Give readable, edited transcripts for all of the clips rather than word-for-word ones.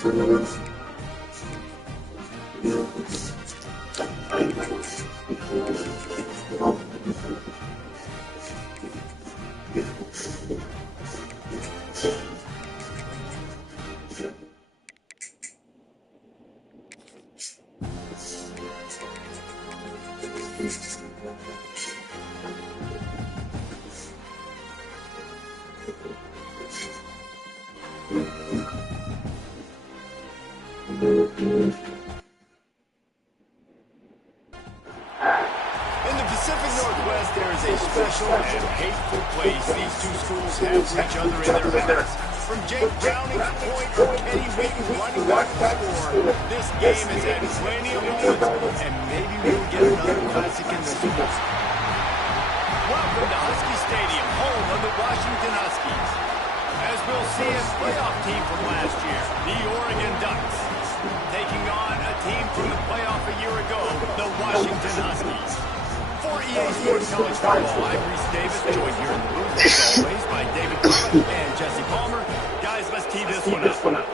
In the Pacific Northwest, there is a special and hateful place these two schools have for each other in their hearts. From Jake Browning's point or Kenny Wheaton's running back score, this game has had plenty of moments, and maybe we'll get another classic in this one. Welcome to Husky Stadium, home of the Washington Huskies. As we'll see a playoff team from last year, the Oregon Ducks, taking on a team from the playoff a year ago, the Washington Huskies. For EA Sports College Football, I'm Reese Davis, joined here in the booth, as always, by David Cohen and Jesse Palmer. Guys, let's tee this one up.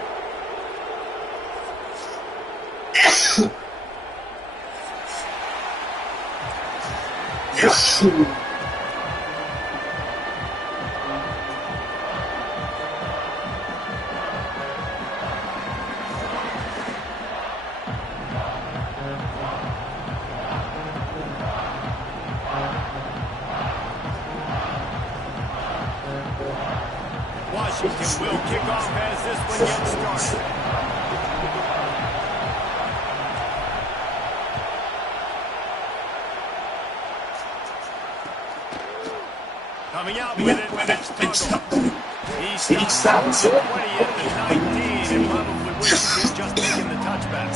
Washington will kick off as this one gets started. Coming out with it, it's Tuttle. He stops at 20 at the 19 and probably wishes he'd just taken the touchback.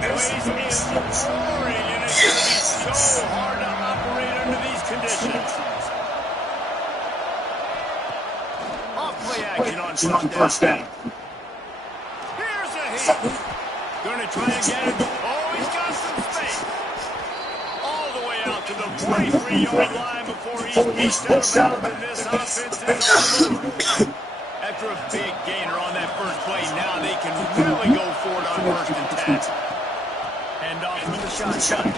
This place is roaring, and it's going to be so hard to operate under these conditions. Off-play action on first down. Here's a hit. Going to try and get it. Oh, he's got some space. All the way out to the 43-yard line before he's pushed out of bounds, and this offense is on the move. After a big gainer on that first play, now they can really go for it on first and 10. And off with the shotgun.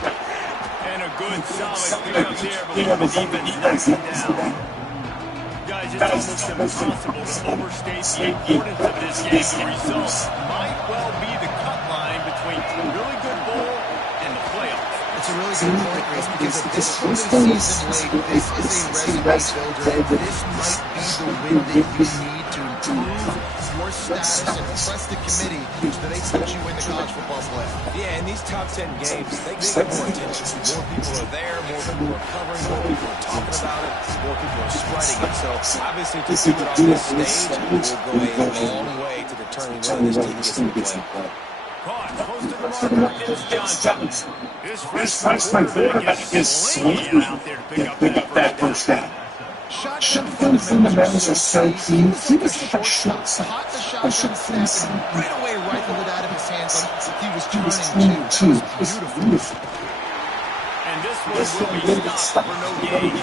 And a good solid pickup there before the defense knocks him down. Guys, it's almost impossible to overstate the importance of this game. The result might well be the cut line between a really good bowl and the playoffs. It's a really good point, Grace, because at this point of the season late, this is a resume builder. This might be the win that you need to improve your status and impress the committee so they put you in the college football playoff. Yeah, in these top 10 games, they get more attention. More people are there, more people are covering, more people are talking about it, more people are spreading it. So obviously to do it on this stage will go a long way to determine whether this team gets in the play. Caught, close to the mark, it's Johnson. This freshman quarterback is slinging out there to pick up that first down. Shotgun fundamentals are so key. Think of short shots. Caught the shotgun snap and right away rifled it out of his hands like he was turning too. It was beautiful. And this one will be stopped for no gain.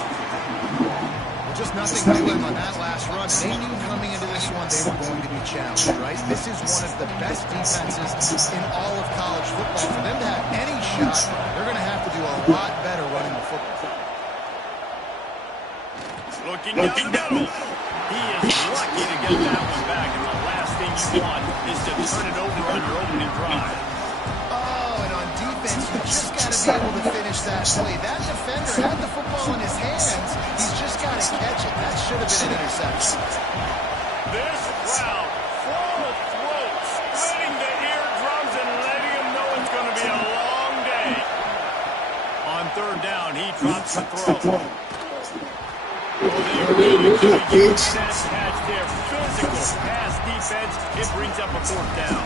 Just nothing doing on that last run. They knew coming into this one they were going to be challenged, right? This is one of the best defenses in all of college football. For them to have any shot, they're going to have to do a lot better running the football. Looking down the middle. He is lucky to get that one back, and the last thing you want is to turn it over on your opening drive. Oh, and on defense, you just got to be able to finish that play. That defender had the football in his hands. He's just got to catch it. That should have been an interception. This crowd, full of throats, splitting the eardrums and letting them know it's going to be a long day. On third down, he drops the throw. Oh, they really good that catch there. Physical pass defense. It brings up a fourth down.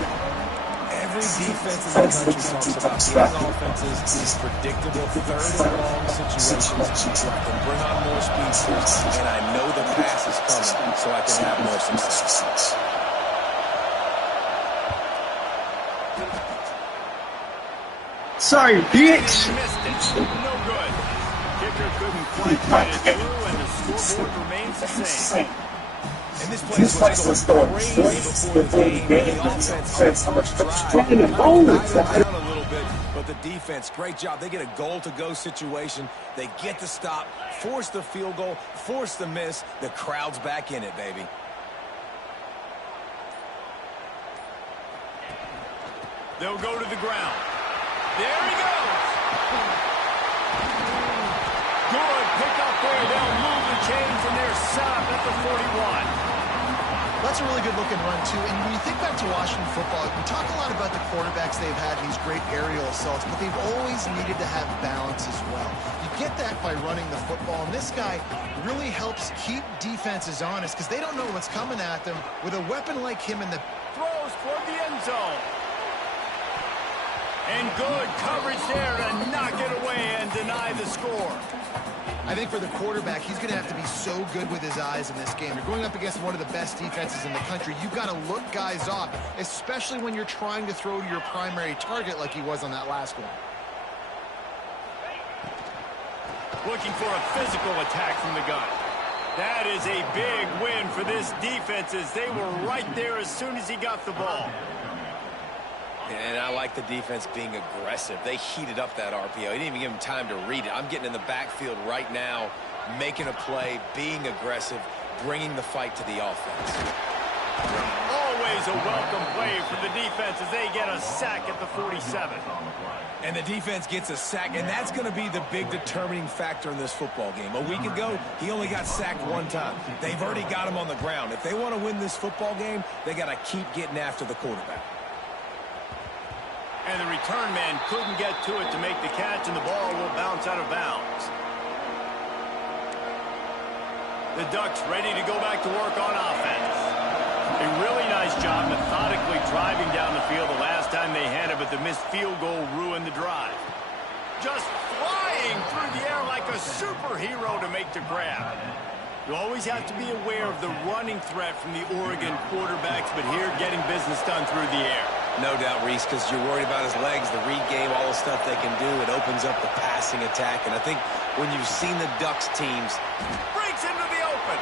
Every defense in the country talks about these offenses, these predictable third and long situations where I can bring on more speedsters, and I know the pass is coming, so I can have more success. Sorry, bitch. Missed it. No good. Kicker couldn't quite get it through, and the scoreboard remains the same. And this place was going crazy before the game. The offense on its first drive kind of died down a little bit, but the defense, great job. They get a goal-to-go situation. They get the stop, force the field goal, force the miss. The crowd's back in it, baby. They'll go to the ground. There he goes. Good pick up there. They'll move the chains, and they're set up at the 41. That's a really good-looking run, too. And when you think back to Washington football, we talk a lot about the quarterbacks they've had, these great aerial assaults, but they've always needed to have balance as well. You get that by running the football, and this guy really helps keep defenses honest because they don't know what's coming at them. With a weapon like him in the throws toward the end zone. And good coverage there to knock it away and deny the score. I think for the quarterback, he's going to have to be so good with his eyes in this game. You're going up against one of the best defenses in the country. You've got to look guys off, especially when you're trying to throw to your primary target like he was on that last one. Looking for a physical attack from the gun. That is a big win for this defense as they were right there as soon as he got the ball. And I like the defense being aggressive. They heated up that RPO. He didn't even give him time to read it. I'm getting in the backfield right now, making a play, being aggressive, bringing the fight to the offense. Always a welcome play for the defense as they get a sack at the 47. And the defense gets a sack, and that's going to be the big determining factor in this football game. A week ago, he only got sacked one time. They've already got him on the ground. If they want to win this football game, they got to keep getting after the quarterback. And the return man couldn't get to it to make the catch, and the ball will bounce out of bounds. The Ducks ready to go back to work on offense. A really nice job methodically driving down the field the last time they had it, but the missed field goal ruined the drive. Just flying through the air like a superhero to make the grab. You always have to be aware of the running threat from the Oregon quarterbacks, but here getting business done through the air. No doubt, Reese, because you're worried about his legs, the read game, all the stuff they can do. It opens up the passing attack. And I think when you've seen the Ducks teams... breaks into the open.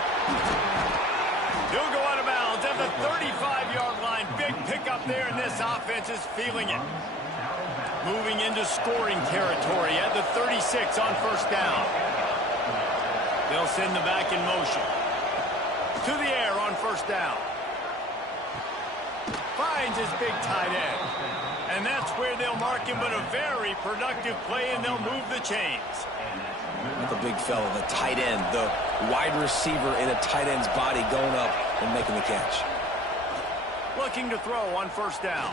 He'll go out of bounds at the 35-yard line. Big pickup there, and this offense is feeling it. Moving into scoring territory at the 36 on first down. They'll send the back in motion. To the air on first down. Finds his big tight end. And that's where they'll mark him, but a very productive play, and they'll move the chains. The big fella, the tight end, the wide receiver in a tight end's body going up and making the catch. Looking to throw on first down.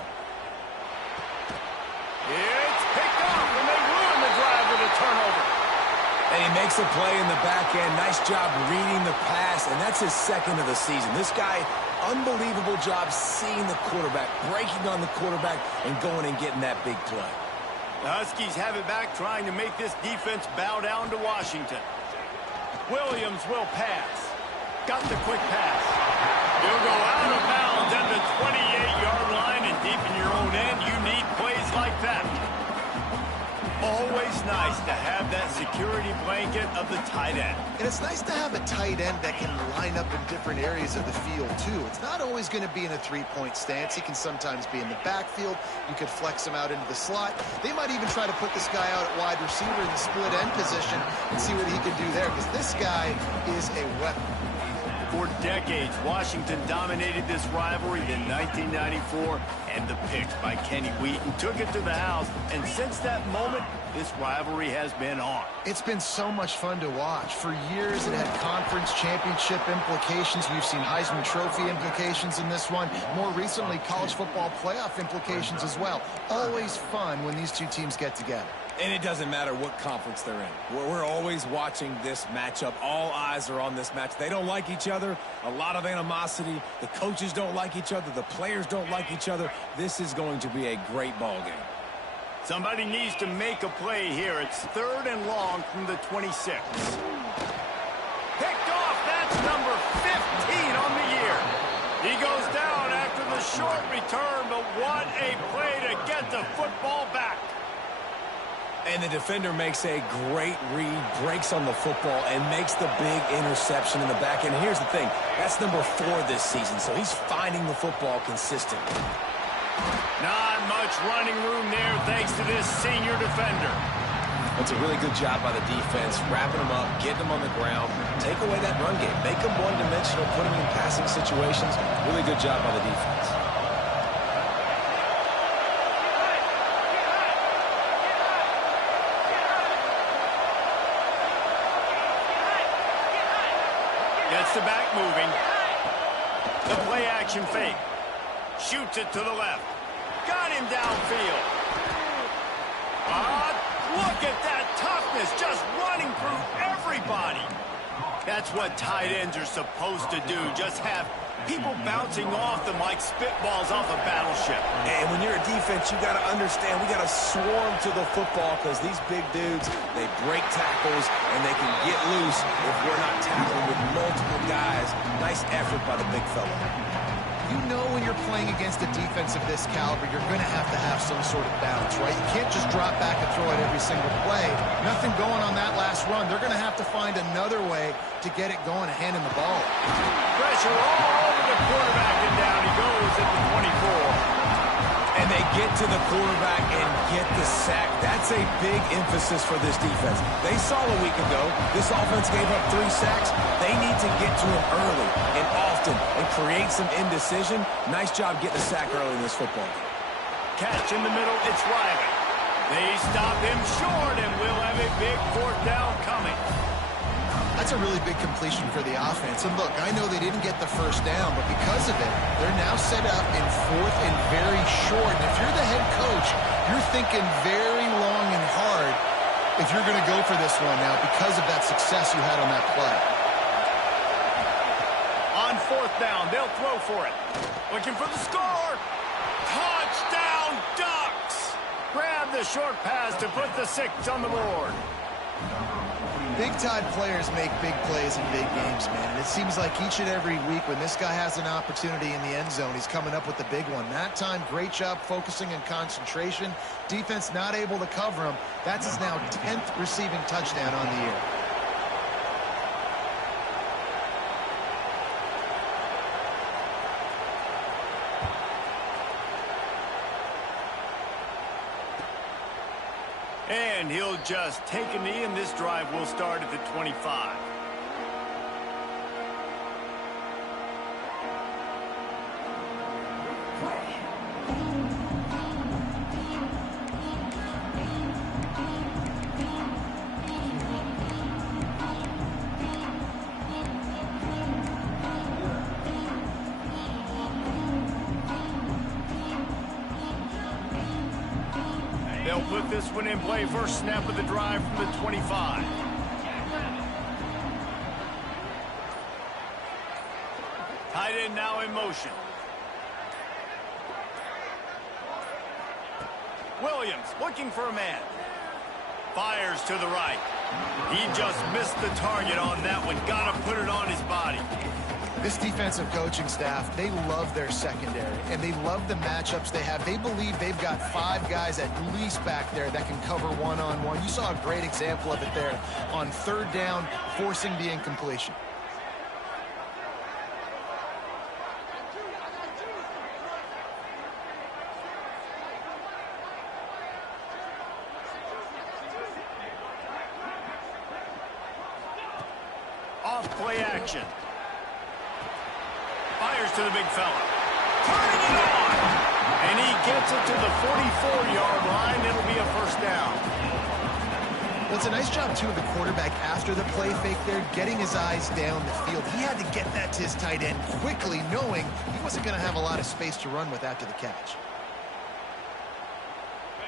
It's picked off, and they ruin the drive with a turnover. And he makes a play in the back end. Nice job reading the pass, and that's his second of the season. This guy, unbelievable job seeing the quarterback, breaking on the quarterback, and going and getting that big play. The Huskies have it back, trying to make this defense bow down to Washington. Williams will pass. Got the quick pass. He'll go out of bounds at the 28-yard line, and deep in your own end, you need plays like that. Always nice to have that security blanket of the tight end. And it's nice to have a tight end that can line up in different areas of the field, too. It's not always going to be in a three-point stance. He can sometimes be in the backfield. You could flex him out into the slot. They might even try to put this guy out at wide receiver in the split end position and see what he can do there, because this guy is a weapon. For decades, Washington dominated this rivalry. In 1994, and the pick by Kenny Wheaton took it to the house. And since that moment, this rivalry has been on. It's been so much fun to watch. For years, it had conference championship implications. We've seen Heisman Trophy implications in this one. More recently, college football playoff implications as well. Always fun when these two teams get together. And it doesn't matter what conference they're in. We're always watching this matchup. All eyes are on this match. They don't like each other. A lot of animosity. The coaches don't like each other. The players don't like each other. This is going to be a great ball game. Somebody needs to make a play here. It's 3rd and long from the 26. Picked off. That's number 15 on the year. He goes down after the short return, but what a play to get the football back. And the defender makes a great read, breaks on the football, and makes the big interception in the back end. Here's the thing. That's number 4 this season, so he's finding the football consistently. Not much running room there thanks to this senior defender. That's a really good job by the defense, wrapping them up, getting them on the ground, take away that run game, make them one-dimensional, put them in passing situations. Really good job by the defense. Gets the back moving. The play action fake. Shoots it to the left. Got him downfield. Look at that toughness, just running through everybody. That's what tight ends are supposed to do, just have people bouncing off them like spitballs off a battleship. And when you're a defense, you got to understand, we got to swarm to the football because these big dudes, they break tackles and they can get loose if we're not tackling with multiple guys. Nice effort by the big fella. You know when you're playing against a defense of this caliber, you're going to have some sort of balance, right? You can't just drop back and throw it every single play. Nothing going on that last run. They're going to have to find another way to get it going and hand him the ball. Pressure all over the quarterback, and down he goes at the 24. And they get to the quarterback and get the sack. That's a big emphasis for this defense. They saw a week ago, this offense gave up 3 sacks. They need to get to him early and often and create some indecision. Nice job getting a sack early in this football game. Catch in the middle, it's Riley. They stop him short, and we'll have a big 4th down coming. That's a really big completion for the offense. And look, I know they didn't get the first down, but because of it, they're now set up in 4th and very short. And if you're the head coach, you're thinking very long and hard if you're going to go for this one now because of that success you had on that play. On 4th down, they'll throw for it. Looking for the score. Touchdown, Ducks! Grab the short pass to put the 6 on the board. Big-time players make big plays in big games, man. And it seems like each and every week when this guy has an opportunity in the end zone, he's coming up with the big one. That time, great job focusing and concentration. Defense not able to cover him. That's his now 10th receiving touchdown on the year. And he'll just take a knee, and this drive will start at the 25. They'll put this one in play. First snap of the drive from the 25. Tight end now in motion. Williams looking for a man. Fires to the right. He just missed the target on that one. Got to put it on his body. This defensive coaching staff, they love their secondary, and they love the matchups they have. They believe they've got 5 guys at least back there that can cover one-on-one. You saw a great example of it there on 3rd down, forcing the incompletion. Off play action. Fires to the big fella. Turning it on. And he gets it to the 44-yard line. It'll be a first down. Well, it's a nice job, too, of the quarterback after the play fake there, getting his eyes down the field. He had to get that to his tight end quickly, knowing he wasn't going to have a lot of space to run with after the catch.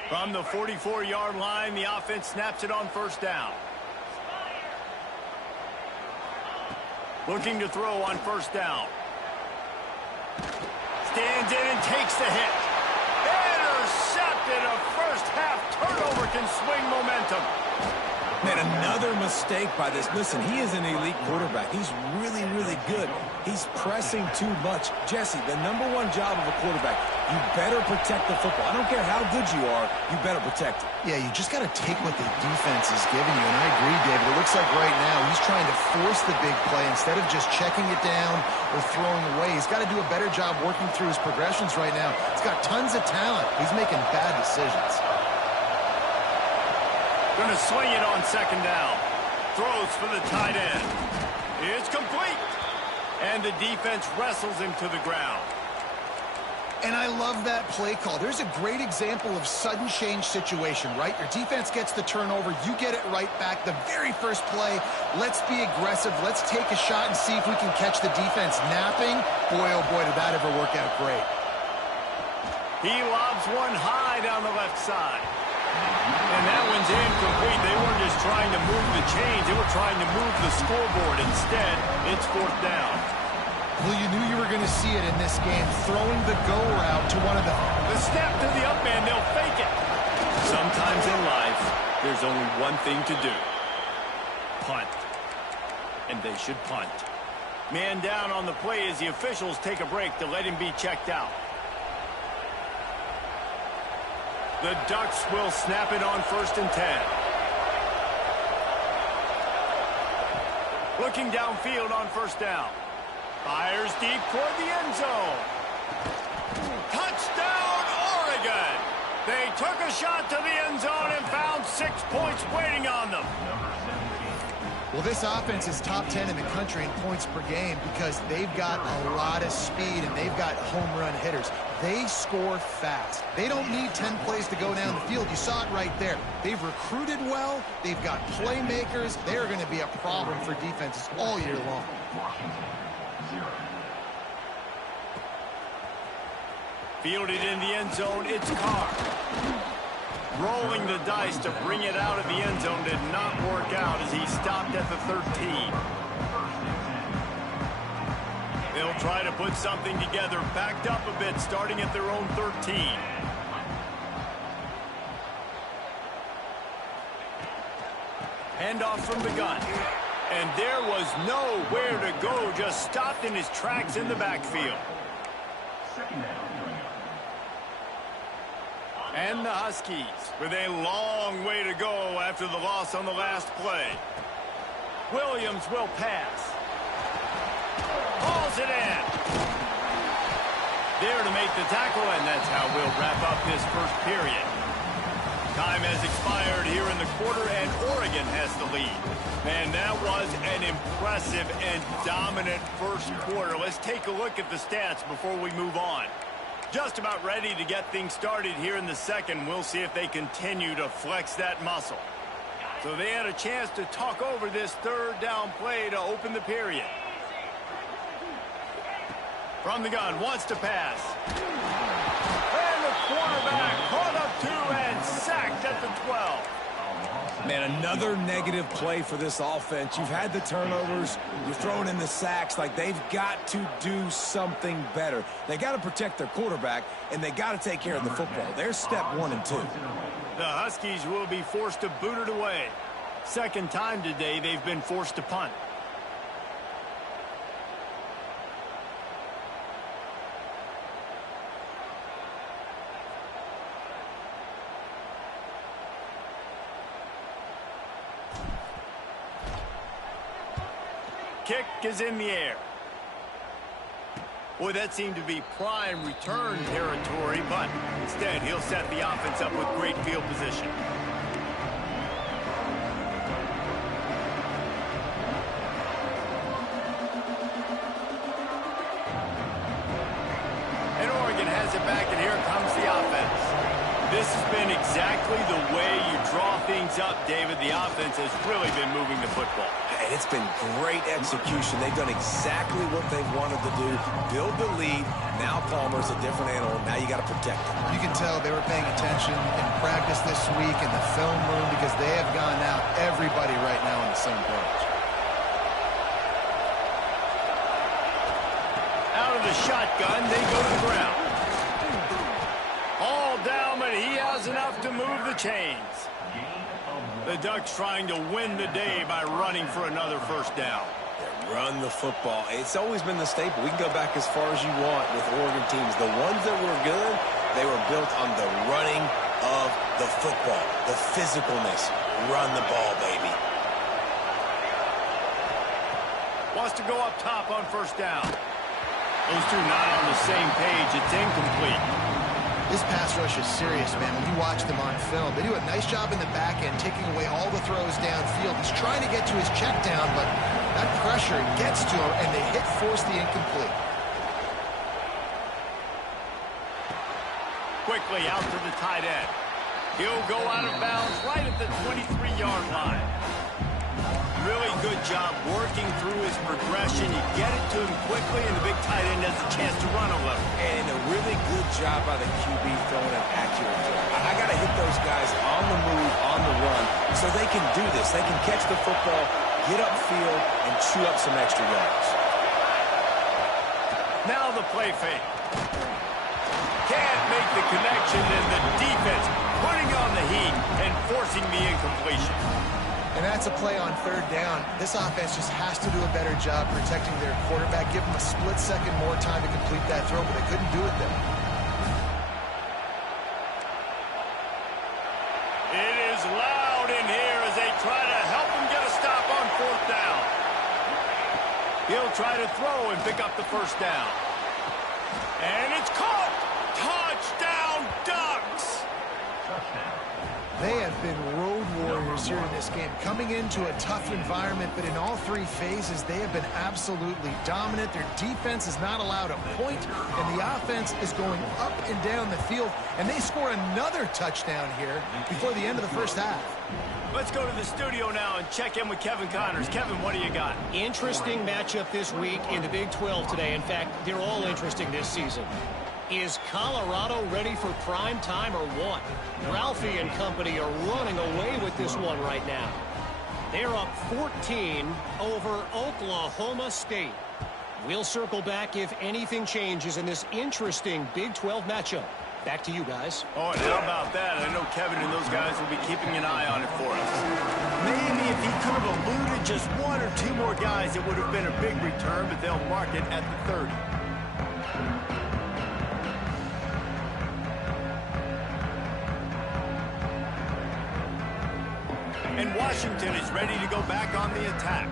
From the 44-yard line, the offense snaps it on first down. Looking to throw on first down. Stands in and takes the hit. Intercepted. A first-half turnover can swing momentum. Man, another mistake by this. Listen, he is an elite quarterback. He's really, really good. He's pressing too much. Jesse, the #1 job of a quarterback, You better protect the football. I don't care how good you are, you better protect it. Yeah, you just got to take what the defense is giving you. And I agree, David. It looks like right now he's trying to force the big play instead of just checking it down or throwing away. He's got to do a better job working through his progressions right now. He's got tons of talent. He's making bad decisions. Going to swing it on second down. Throws for the tight end. It's complete. And the defense wrestles him to the ground. And I love that play call. There's a great example of sudden change situation, right? Your defense gets the turnover. You get it right back. The very first play, let's be aggressive. Let's take a shot and see if we can catch the defense napping. Boy, oh boy, did that ever work out great. He lobs one high down the left side. And that one's incomplete. They weren't just trying to move the chains. They were trying to move the scoreboard. Instead, it's fourth down. Well, you knew you were going to see it in this game. Throwing the go route to one of the... The snap to the up man, they'll fake it. Sometimes in life, there's only one thing to do. Punt. And they should punt. Man down on the play as the officials take a break to let him be checked out. The Ducks will snap it on 1st and 10. Looking downfield on 1st down. Fires deep toward the end zone. Touchdown, Oregon! They took a shot to the end zone and found 6 points waiting on them. Well, this offense is top 10 in the country in points per game because they've got a lot of speed and they've got home run hitters. They score fast. They don't need 10 plays to go down the field. You saw it right there. They've recruited well. They've got playmakers. They're going to be a problem for defenses all year long. Fielded in the end zone, it's Carr. Rolling the dice to bring it out of the end zone did not work out as he stopped at the 13. They'll try to put something together, backed up a bit, starting at their own 13. Handoff from the gun. And there was nowhere to go, just stopped in his tracks in the backfield. And the Huskies with a long way to go after the loss on the last play. Williams will pass. Hauls it in. There to make the tackle, and that's how we'll wrap up this first period. Time has expired here in the quarter, and Oregon has the lead. Man, that was an impressive and dominant first quarter. Let's take a look at the stats before we move on. Just about ready to get things started here in the second. We'll see if they continue to flex that muscle. So they had a chance to talk over this third down play to open the period. From the gun, wants to pass. And the quarterback caught up to and sacked at the 12. Man, another negative play for this offense. You've had the turnovers. You're throwing in the sacks. Like, they've got to do something better. They got to protect their quarterback, and they got to take care of the football. There's step 1 and 2. The Huskies will be forced to boot it away. Second time today they've been forced to punt. Kick is in the air. Boy, that seemed to be prime return territory, but instead he'll set the offense up with great field position. And Oregon has it back, and here comes the offense. This has been exactly the way you draw things up, David. The offense has really been moving the football. And it's been great execution. They've done exactly what they've wanted to do. Build the lead. Now Palmer's a different animal. Now you got to protect him. You can tell they were paying attention in practice this week in the film room because they have gone out everybody right now on the same page. Out of the shotgun, they go to the ground. All down, but he has enough to move the chains. The Ducks trying to win the day by running for another first down. They're Run the football. It's always been the staple. We can go back as far as you want with Oregon teams. The ones that were good, they were built on the running of the football, the physicalness. Run the ball, baby. Wants to go up top on first down. Those two not on the same page. It's incomplete. This pass rush is serious, man. When you watch them on film, they do a nice job in the back end, taking away all the throws downfield. He's trying to get to his check down, but that pressure gets to him, and they force the incomplete. Quickly out to the tight end. He'll go out of bounds right at the 23-yard line. Really good job working through his progression. You get it to him quickly, and the big tight end has a chance to run a little. And a really good job by the QB throwing an accurate throw. I got to hit those guys on the move, on the run, so they can do this. They can catch the football, get upfield, and chew up some extra yards. Now the play fake. Can't make the connection, and the defense putting on the heat and forcing the incompletion. And that's a play on third down. This offense just has to do a better job protecting their quarterback. Give them a split second more time to complete that throw, but they couldn't do it there. It is loud in here as they try to help him get a stop on fourth down. He'll try to throw and pick up the first down. And it's caught! Touchdown, Ducks! They have been road warriors here in this game, coming into a tough environment, but in all three phases, they have been absolutely dominant. Their defense is not allowed a point, and the offense is going up and down the field, and they score another touchdown here before the end of the first half. Let's go to the studio now and check in with Kevin Connors. Kevin, what do you got? Interesting matchup this week in the Big 12 today. In fact, they're all interesting this season. Is Colorado ready for prime time or what? Ralphie and company are running away with this one right now. They're up 14 over Oklahoma State. We'll circle back if anything changes in this interesting Big 12 matchup. Back to you guys. Oh, and how about that? I know Kevin and those guys will be keeping an eye on it for us. Maybe if he could have eluded just one or two more guys, it would have been a big return, but they'll mark it at the 30. And Washington is ready to go back on the attack.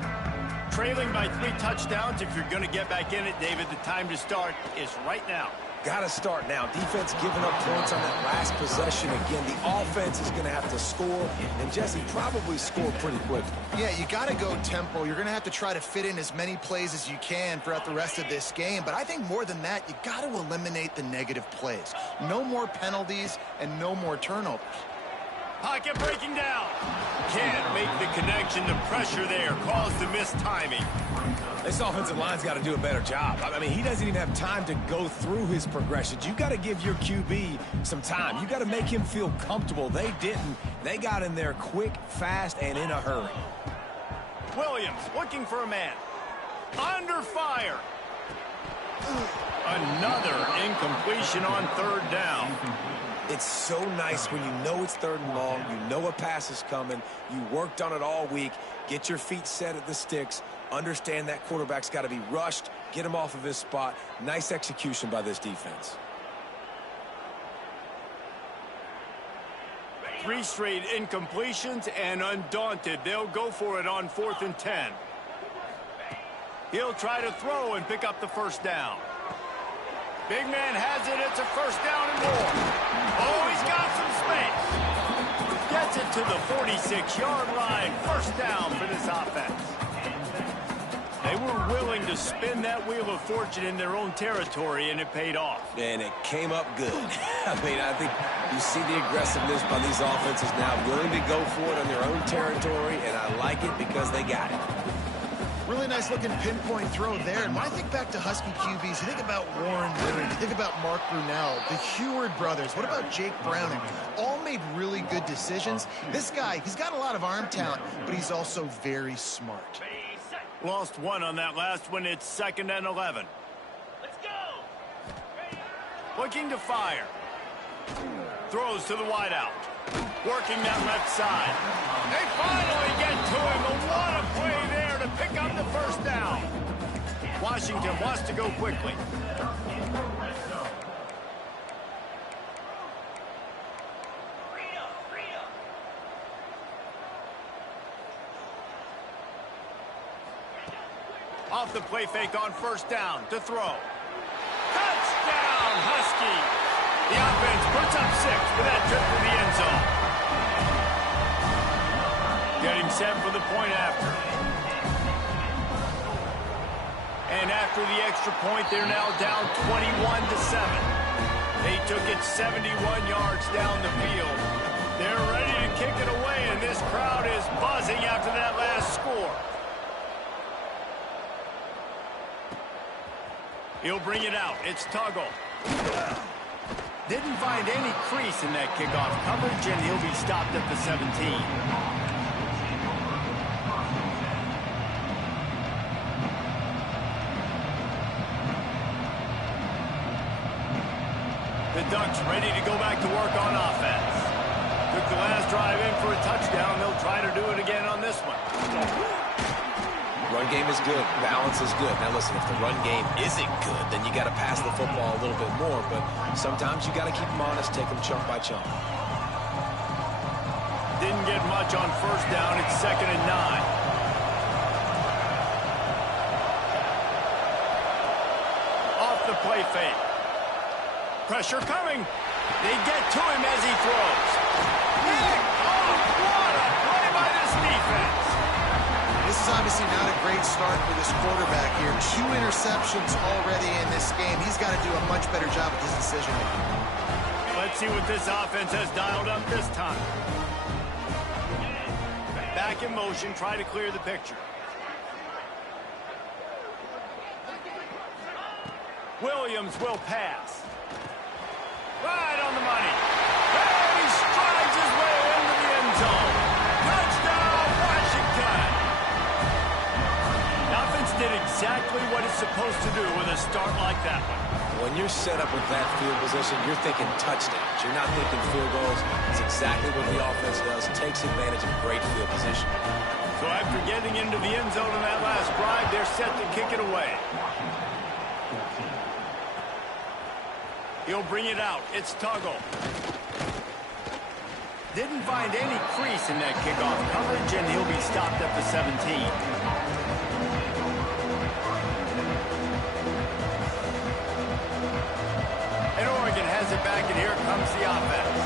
Trailing by 3 touchdowns. If you're going to get back in it, David, the time to start is right now. Got to start now. Defense giving up points on that last possession. Again, the offense is going to have to score, and Jesse probably score pretty quickly. Yeah, you got to go tempo. You're going to have to try to fit in as many plays as you can throughout the rest of this game. But I think more than that, you got to eliminate the negative plays. No more penalties and no more turnovers. Pocket breaking down. Can't make the connection. The pressure there caused the missed timing. This offensive line's got to do a better job. I mean, he doesn't even have time to go through his progressions. You got to give your QB some time. You got to make him feel comfortable. They didn't. They got in there quick, fast, and in a hurry. Williams looking for a man. Under fire. Another incompletion on third down. It's so nice when you know it's third and long, you know a pass is coming, you worked on it all week, get your feet set at the sticks, understand that quarterback's got to be rushed, get him off of his spot. Nice execution by this defense. 3 straight incompletions, and undaunted, they'll go for it on 4th and 10. He'll try to throw and pick up the first down. Big man has it. It's a first down and more. Oh, he's got some space. Gets it to the 46-yard line. First down for this offense. They were willing to spin that wheel of fortune in their own territory, and it paid off. And it came up good. I mean, I think you see the aggressiveness by these offenses now, willing to go for it on their own territory, and I like it because they got it. Really nice looking pinpoint throw there. And when I think back to Husky QBs, you think about Warren Willard, you think about Mark Brunell, the Heward brothers. What about Jake Browning? All made really good decisions. This guy, he's got a lot of arm talent, but he's also very smart. Lost one on that last one. It's 2nd and 11. Let's go. Looking to fire. Throws to the wideout. Working that left side. They finally get to him. What a play there to pick up the first down. Washington wants to go quickly. Off the play fake on first down to throw. Touchdown, Huskies! The offense puts up 6 for that trip to the end zone. Getting set for the point after. And after the extra point, they're now down 21-7. They took it 71 yards down the field. They're ready to kick it away, and this crowd is buzzing after that last score. He'll bring it out. It's Tuggle. Didn't find any crease in that kickoff coverage, and he'll be stopped at the 17. The Ducks ready to go back to work on offense. Took the last drive in for a touchdown. They'll try to do it again on this one. Run game is good. Balance is good. Now, listen, if the run game isn't good, then you got to pass the football a little bit more. But sometimes you got to keep them honest, take them chunk by chunk. Didn't get much on first down. It's 2nd and 9. Off the play fake. Pressure coming. They get to him as he throws. What a play by this defense. This is obviously not a great start for this quarterback here. 2 interceptions already in this game. He's got to do a much better job with his decision-making. Let's see what this offense has dialed up this time. Back in motion, try to clear the picture. Williams will pass. Right on the money. And he strides his way into the end zone. Touchdown, Washington! The offense did exactly what it's supposed to do with a start like that one. When you're set up with that field position, you're thinking touchdowns. You're not thinking field goals. It's exactly what the offense does. Takes advantage of great field position. So after getting into the end zone in that last drive, they're set to kick it away. He'll bring it out. It's Tuggle. Didn't find any crease in that kickoff coverage, and he'll be stopped at the 17. And Oregon has it back, and here comes the offense.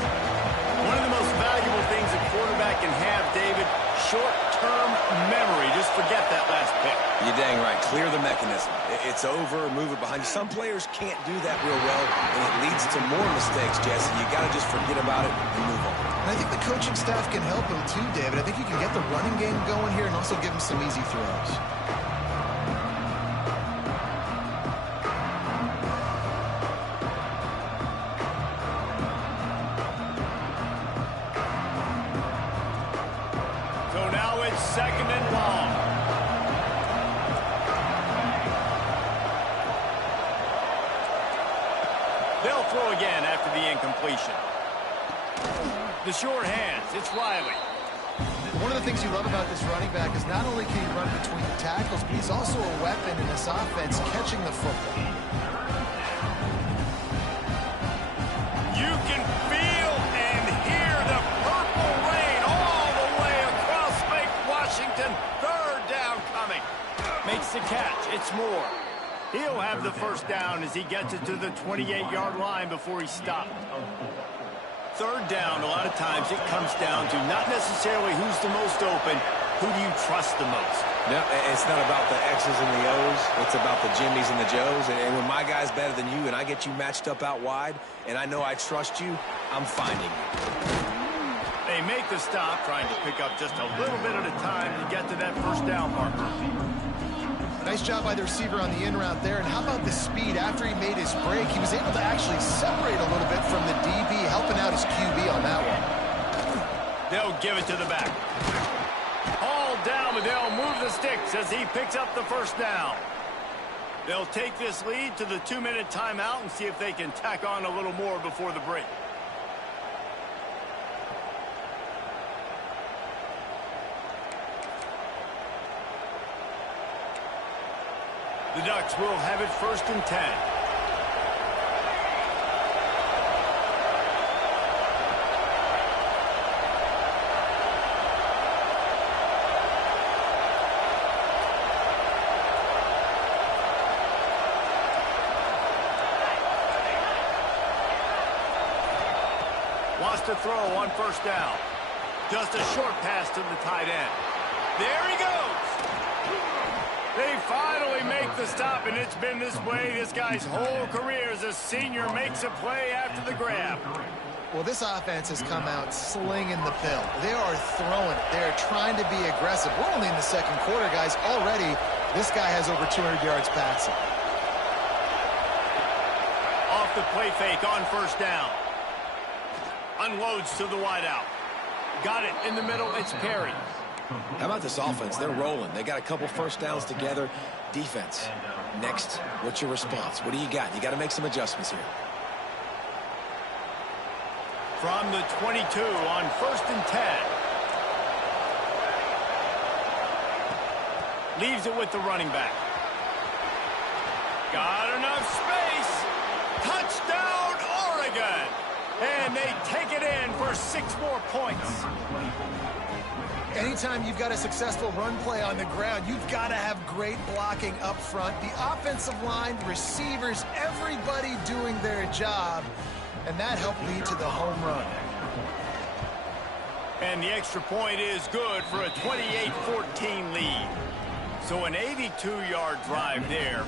One of the most valuable things a quarterback can have, David, short-term memory. Just forget that last pick. You're dang right. Clear the mechanism. It's over, move it behind you. Some players can't do that real well, and it leads to more mistakes, Jesse. You got to just forget about it and move on. And I think the coaching staff can help him too, David. I think you can get the running game going here and also give him some easy throws. So now it's 2nd and long. They'll throw again after the incompletion. The short hands, it's Riley. One of the things you love about this running back is not only can he run between the tackles, but he's also a weapon in this offense catching the football. You can feel and hear the purple rain all the way across Lake Washington. 3rd down coming. Makes the catch. It's Moore. He'll have the first down as he gets it to the 28-yard line before he's stopped. 3rd down, a lot of times it comes down to not necessarily who's the most open, who do you trust the most? No, it's not about the X's and the O's. It's about the Jimmys and the Joes. And when my guy's better than you and I get you matched up out wide and I know I trust you, I'm finding you. They make the stop, trying to pick up just a little bit at a time to get to that first down marker. Nice job by the receiver on the in route there. And how about the speed? After he made his break, he was able to actually separate a little bit from the DB, helping out his QB on that one. They'll give it to the back. All down, but they'll move the sticks as he picks up the first down. They'll take this lead to the 2-minute timeout and see if they can tack on a little more before the break. The Ducks will have it 1st and 10. Wants to throw on 1st down. Just a short pass to the tight end. There he goes. They finally make the stop, and it's been this way this guy's whole career as a senior makes a play after the grab. Well, this offense has come out slinging the pill. They are throwing it. They are trying to be aggressive. We're only in the 2nd quarter, guys. Already, this guy has over 200 yards passing. Off the play fake on 1st down. Unloads to the wideout. Got it in the middle. It's Perry. How about this offense? They're rolling. They got a couple 1st downs together. Defense. Next, what's your response? What do you got? You got to make some adjustments here. From the 22 on 1st and 10. Leaves it with the running back. Got enough space. Touchdown, Oregon. And they take it in for 6 more points. Anytime you've got a successful run play on the ground, you've got to have great blocking up front. The offensive line, receivers, everybody doing their job. And that helped lead to the home run. And the extra point is good for a 28-14 lead. So an 82-yard drive there.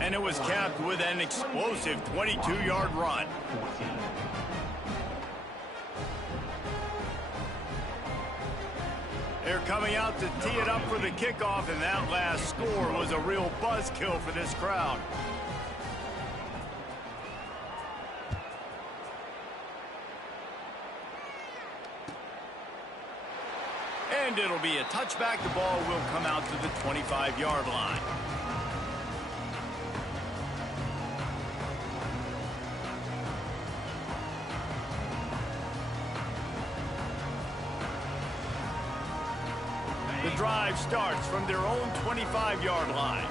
And it was capped with an explosive 22-yard run. They're coming out to tee it up for the kickoff, and that last score was a real buzzkill for this crowd. And it'll be a touchback. The ball will come out to the 25-yard line. The drive starts from their own 25-yard line.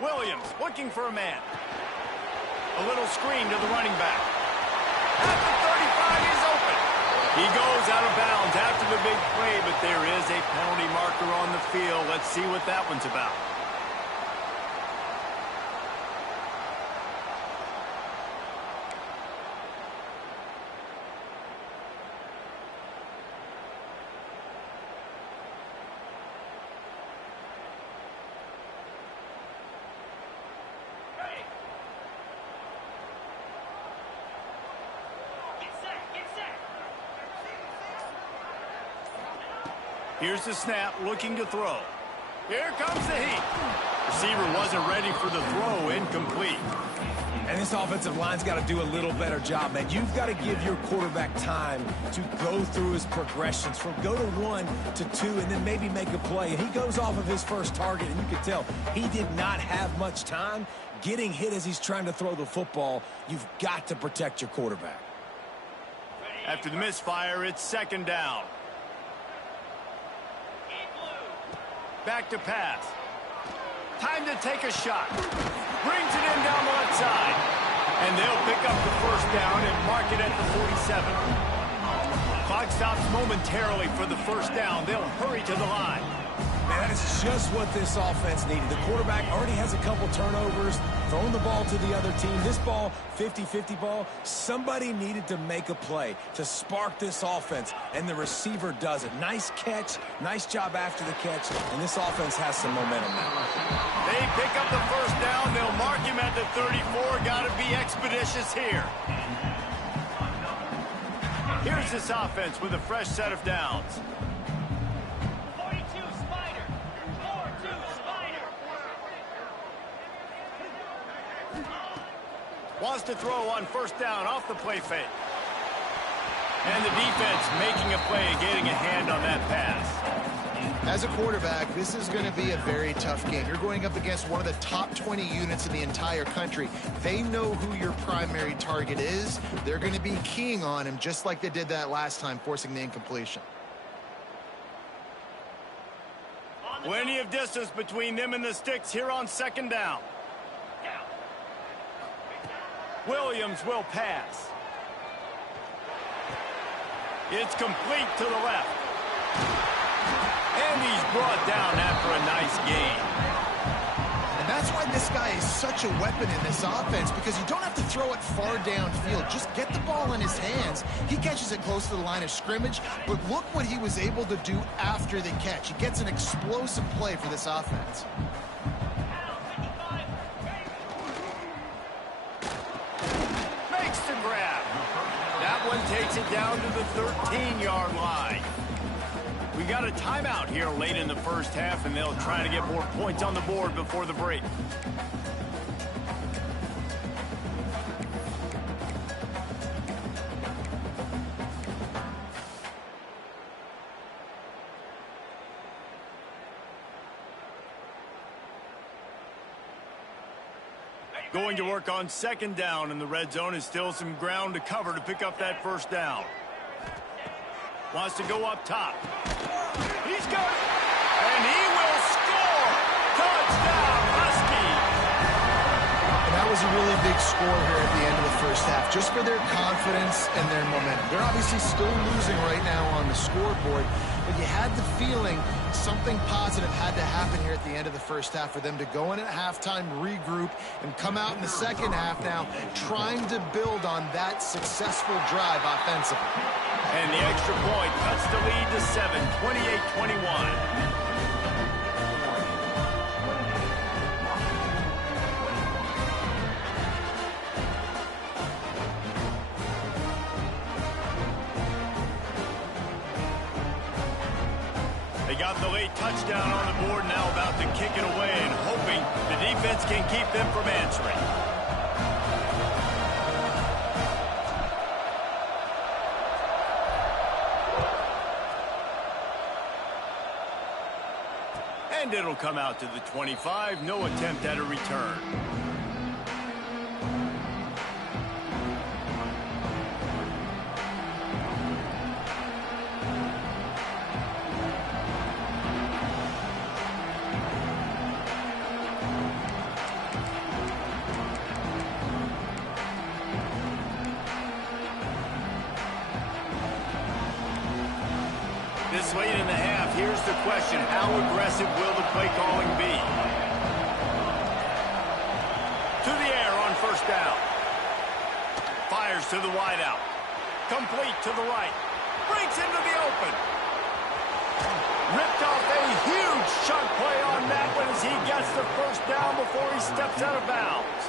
Williams looking for a man. A little screen to the running back. At the 35, he's open. He goes out of bounds after the big play, but there is a penalty marker on the field. Let's see what that one's about. Here's the snap, looking to throw. Here comes the heat. Receiver wasn't ready for the throw, incomplete. And this offensive line's got to do a little better job, man. You've got to give your quarterback time to go through his progressions from go to 1 to 2 and then maybe make a play. And he goes off of his first target, and you can tell he did not have much time getting hit as he's trying to throw the football. You've got to protect your quarterback. After the misfire, it's 2nd down. Back to pass. Time to take a shot. Brings it in down the left side. And they'll pick up the 1st down and mark it at the 47. Clock stops momentarily for the 1st down. They'll hurry to the line. Man, that is just what this offense needed. The quarterback already has a couple turnovers, throwing the ball to the other team. This ball, 50-50 ball, somebody needed to make a play to spark this offense, and the receiver does it. Nice catch, nice job after the catch, and this offense has some momentum now. They pick up the 1st down. They'll mark him at the 34. Got to be expeditious here. Here's this offense with a fresh set of downs. Wants to throw on 1st down off the play fake. And the defense making a play, getting a hand on that pass. As a quarterback, this is going to be a very tough game. You're going up against one of the top 20 units in the entire country. They know who your primary target is. They're going to be keying on him just like they did that last time, forcing the incompletion. Plenty of distance between them and the sticks here on second down. Williams will pass. It's complete to the left. And he's brought down after a nice gain. And that's why this guy is such a weapon in this offense, because you don't have to throw it far downfield. Just get the ball in his hands. He catches it close to the line of scrimmage, but look what he was able to do after the catch. He gets an explosive play for this offense. Makes the grab. That one takes it down to the 13-yard line. We got a timeout here late in the first half, and they'll try to get more points on the board before the break. Going to work on second down, and the red zone is still some ground to cover to pick up that first down. Wants to go up top. He's got it, and he will score! Touchdown, Husky! And that was a really big score here at the end of the first half, just for their confidence and their momentum. They're obviously still losing right now on the scoreboard, but you had the feeling something positive had to happen here at the end of the first half for them to go in at halftime, regroup, and come out in the second half now trying to build on that successful drive offensively. And the extra point cuts the lead to 7, 28-21. They got the late touchdown on the board, now about to kick it away and hoping the defense can keep them from answering. And it'll come out to the 25, no attempt at a return. This late in the half, here's the question: how aggressive will the play calling be? To the air on first down. Fires to the wideout. Complete to the right. Breaks into the open. Ripped off a huge chunk play on that one as he gets the first down before he steps out of bounds.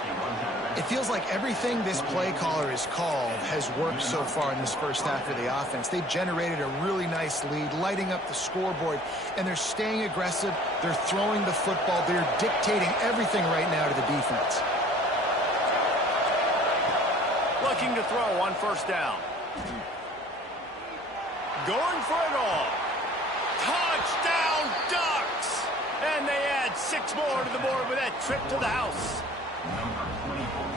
It feels like everything this play caller has called has worked so far in this first half of the offense. They've generated a really nice lead, lighting up the scoreboard, and they're staying aggressive. They're throwing the football. They're dictating everything right now to the defense. Looking to throw on first down. Going for it all. Touchdown, Ducks! And they add 6 more to the board with that trip to the house.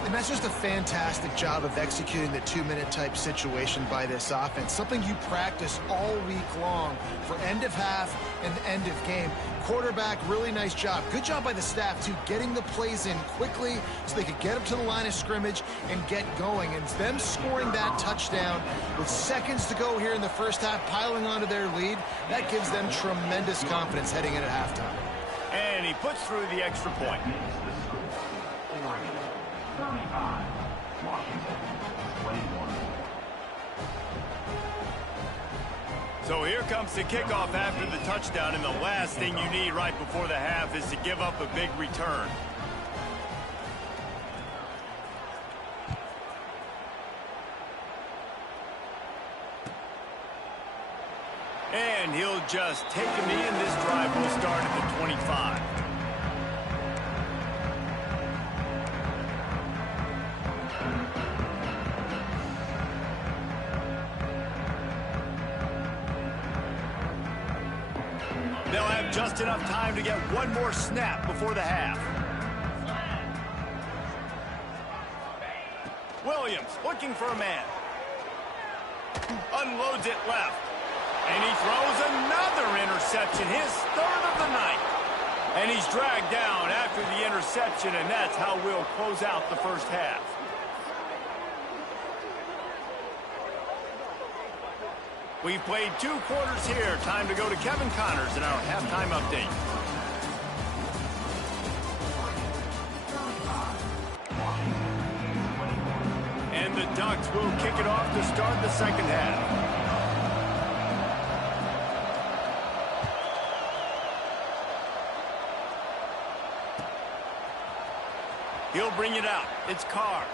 And that's just a fantastic job of executing the 2-minute type situation by this offense. Something you practice all week long for end of half and end of game. Quarterback, really nice job. Good job by the staff, too, getting the plays in quickly so they could get up to the line of scrimmage and get going. And them scoring that touchdown with seconds to go here in the first half, piling onto their lead, that gives them tremendous confidence heading in at halftime. And he puts through the extra point. So here comes the kickoff after the touchdown, and the last thing you need right before the half is to give up a big return. And he'll just take a knee, and this drive will start at the 25. They'll have just enough time to get one more snap before the half. Williams looking for a man. Unloads it left. And he throws another interception, his third of the night. And he's dragged down after the interception, and that's how we'll close out the first half. We've played 2 quarters here. Time to go to Kevin Connors in our halftime update. And the Ducks will kick it off to start the second half. He'll bring it out. It's Carr.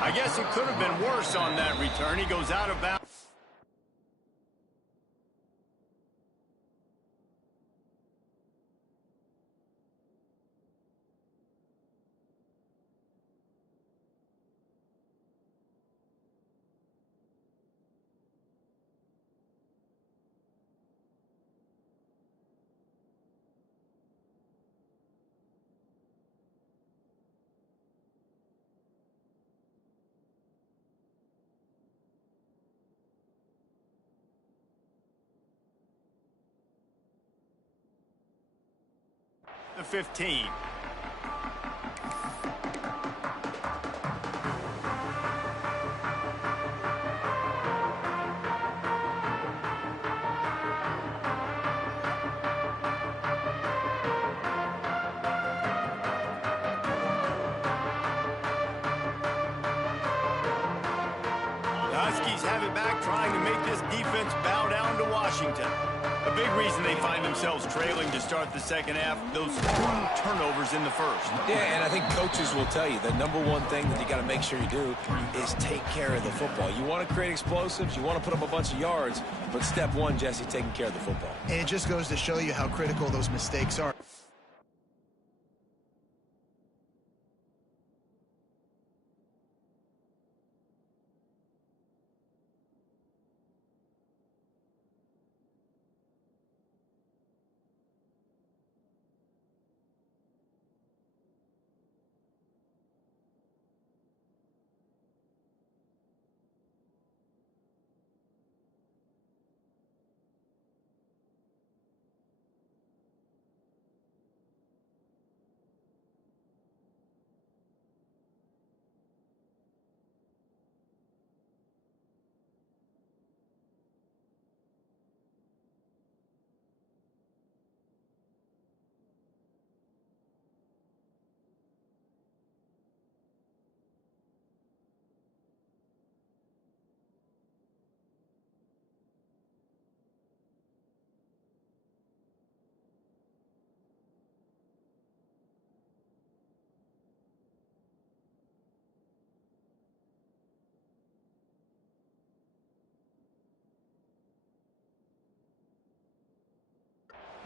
I guess it could have been worse on that return. He goes out of bounds. The 15. The Huskies have it back, trying to make this defense bow down to Washington. A big reason they find themselves trailing to start the second half, those 2 turnovers in the first. Yeah, and I think coaches will tell you the number one thing that you got to make sure you do is take care of the football. You want to create explosives, you want to put up a bunch of yards, but step one, Jesse, taking care of the football. And it just goes to show you how critical those mistakes are.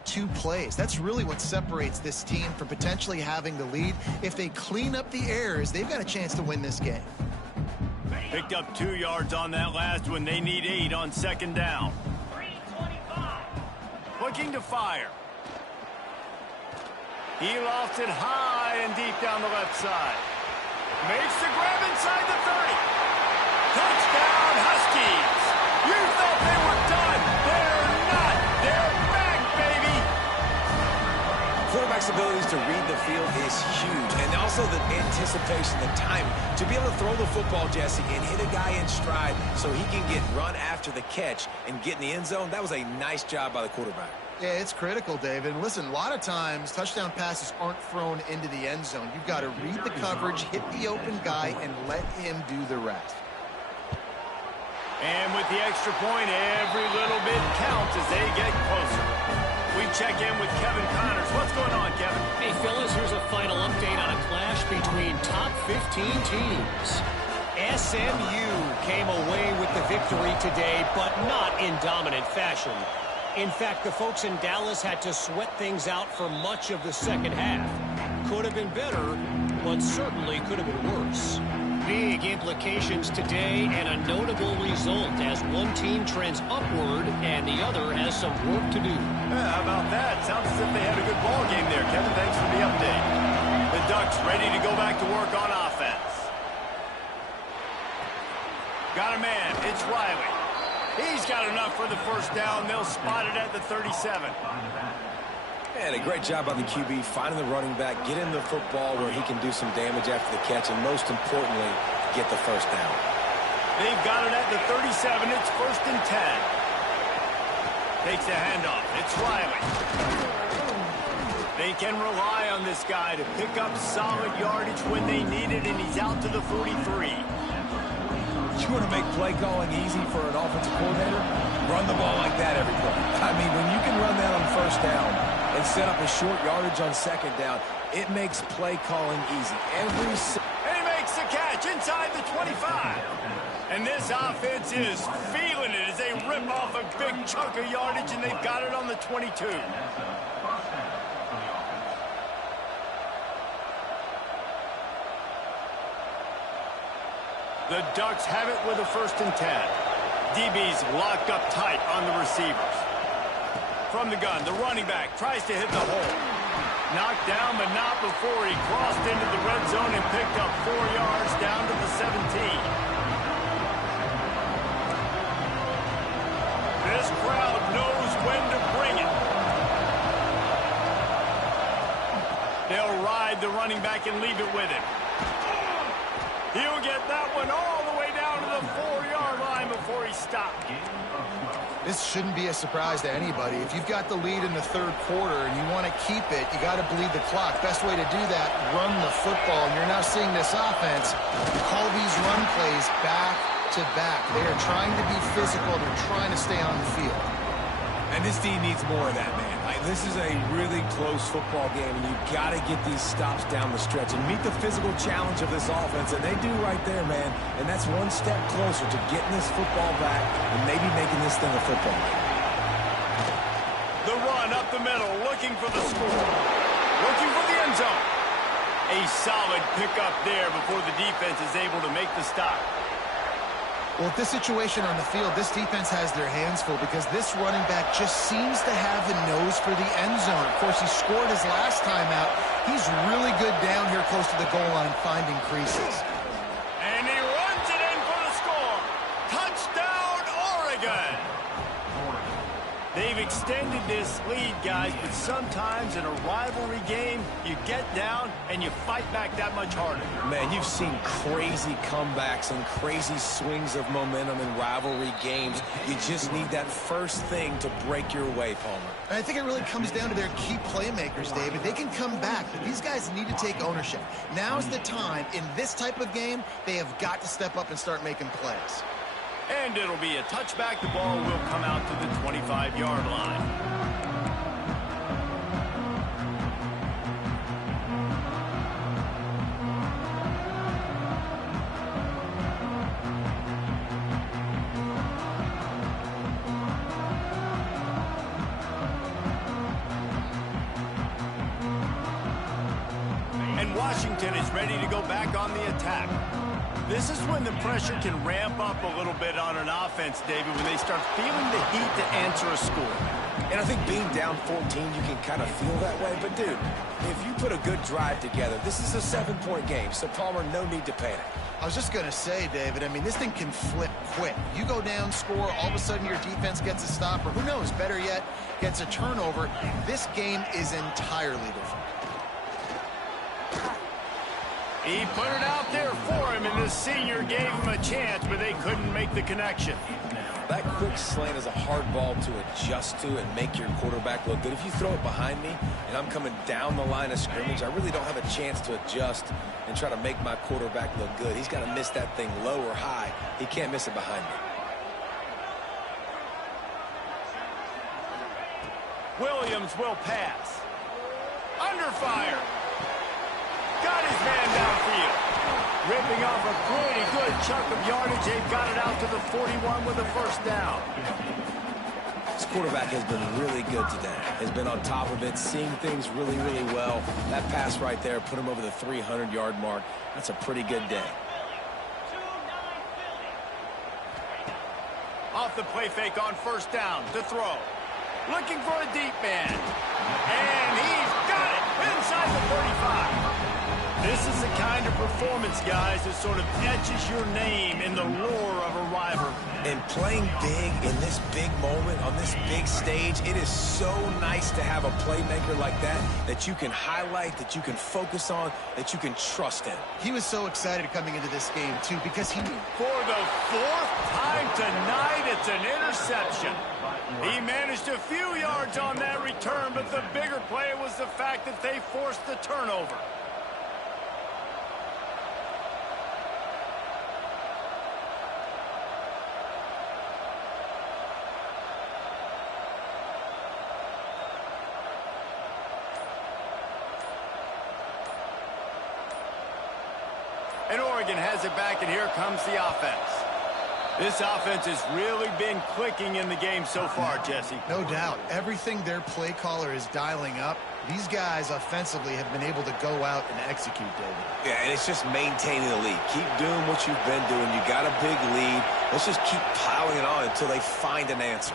Two plays. That's really what separates this team from potentially having the lead. If they clean up the errors, they've got a chance to win this game. Picked up 2 yards on that last one. They need 8 on second down. 3:25. Looking to fire. He lofts it high and deep down the left side. Makes the grab inside the 30. Touchdown, Huskies. You thought they were done. They're not. They're back, baby. Quarterback's abilities to read the field is huge, and also the anticipation, the timing. To be able to throw the football, Jesse, and hit a guy in stride so he can get run after the catch and get in the end zone, that was a nice job by the quarterback. Yeah, it's critical, David. Listen, a lot of times touchdown passes aren't thrown into the end zone. You've got to read the coverage, hit the open guy, and let him do the rest. And with the extra point, every little bit counts as they get closer. We check in with Kevin Connors. What's going on, Kevin? Hey, fellas, here's a final update on a clash between top 15 teams. SMU came away with the victory today, but not in dominant fashion. In fact, the folks in Dallas had to sweat things out for much of the second half. Could have been better, but certainly could have been worse. Big implications today and a notable result as one team trends upward and the other has some work to do. Yeah, how about that? Sounds as if they had a good ball game there. Kevin, thanks for the update. The Ducks ready to go back to work on offense. Got a man. It's Riley. He's got enough for the first down. They'll spot it at the 37. And a great job by the QB finding the running back, getting the football where he can do some damage after the catch, and most importantly, get the first down. They've got it at the 37. It's 1st and 10. Takes a handoff. It's Riley. They can rely on this guy to pick up solid yardage when they need it, and he's out to the 43. You want to make play calling easy for an offensive coordinator? Run the ball like that every play. I mean, when you can run that on first down and set up a short yardage on second down, it makes play calling easy. And he makes the catch inside the 25. And this offense is feeling it as they rip off a big chunk of yardage, and they've got it on the 22. The Ducks have it with a 1st and 10. DB's locked up tight on the receivers. From the gun, the running back tries to hit the hole. Knocked down, but not before he crossed into the red zone and picked up 4 yards down to the 17. This crowd knows when to bring it. They'll ride the running back and leave it with him. He'll get that one all the way down to the 4-yard line before he stopped. This shouldn't be a surprise to anybody. If you've got the lead in the 3rd quarter and you want to keep it, you got to bleed the clock. Best way to do that, run the football. And you're now seeing this offense call these run plays back to back. They are trying to be physical. They're trying to stay on the field. And this team needs more of that, man. This is a really close football game, and you've got to get these stops down the stretch and meet the physical challenge of this offense, and they do right there, man. And that's one step closer to getting this football back and maybe making this thing a football game. The run up the middle, looking for the score. Looking for the end zone. A solid pickup there before the defense is able to make the stop. Well, with this situation on the field, this defense has their hands full because this running back just seems to have the nose for the end zone. Of course, he scored his last time out. He's really good down here close to the goal line finding creases. And he runs it in for the score. Touchdown, Oregon. They've extended this lead, guys, but sometimes in a rivalry game, you get down and you fight back that much harder. Man, you've seen crazy comebacks and crazy swings of momentum in rivalry games. You just need that first thing to break your way, Palmer. And I think it really comes down to their key playmakers, David. They can come back, but these guys need to take ownership. Now's the time. In this type of game, they have got to step up and start making plays. And it'll be a touchback. The ball will come out to the 25-yard line. And Washington is ready to go back on the attack. This is when the pressure can ramp up a little bit on an offense, David, when they start feeling the heat to answer a score. And I think being down 14, you can kind of feel that way. But, dude, if you put a good drive together, this is a 7-point game. So, Palmer, no need to panic. I was just going to say, David, I mean, this thing can flip quick. You go down, score, all of a sudden your defense gets a stop, or who knows, better yet, gets a turnover. This game is entirely different. He put it out there for him, and the senior gave him a chance, but they couldn't make the connection. That quick slant is a hard ball to adjust to and make your quarterback look good. If you throw it behind me and I'm coming down the line of scrimmage, I really don't have a chance to adjust and try to make my quarterback look good. He's got to miss that thing low or high. He can't miss it behind me. Williams will pass. Under fire. Got his man downfield. Ripping off a pretty good chunk of yardage. They've got it out to the 41 with a first down. This quarterback has been really good today. Has been on top of it, seeing things really, really well. That pass right there put him over the 300-yard mark. That's a pretty good day. Off the play fake on first down to throw. Looking for a deep man. And he's got it inside the 35. This is the kind of performance, guys, that sort of etches your name in the lore of a rivalry. And playing big in this big moment, on this big stage, it is so nice to have a playmaker like that you can highlight, that you can focus on, that you can trust in. He was so excited coming into this game, too, because he knew. For the fourth time tonight, it's an interception. He managed a few yards on that return, but the bigger play was the fact that they forced the turnover. And Oregon has it back, and here comes the offense. This offense has really been clicking in the game so far, Jesse. No doubt. Everything their play caller is dialing up, these guys offensively have been able to go out and execute, David. Yeah, and it's just maintaining the lead. Keep doing what you've been doing. You got a big lead. Let's just keep piling it on until they find an answer.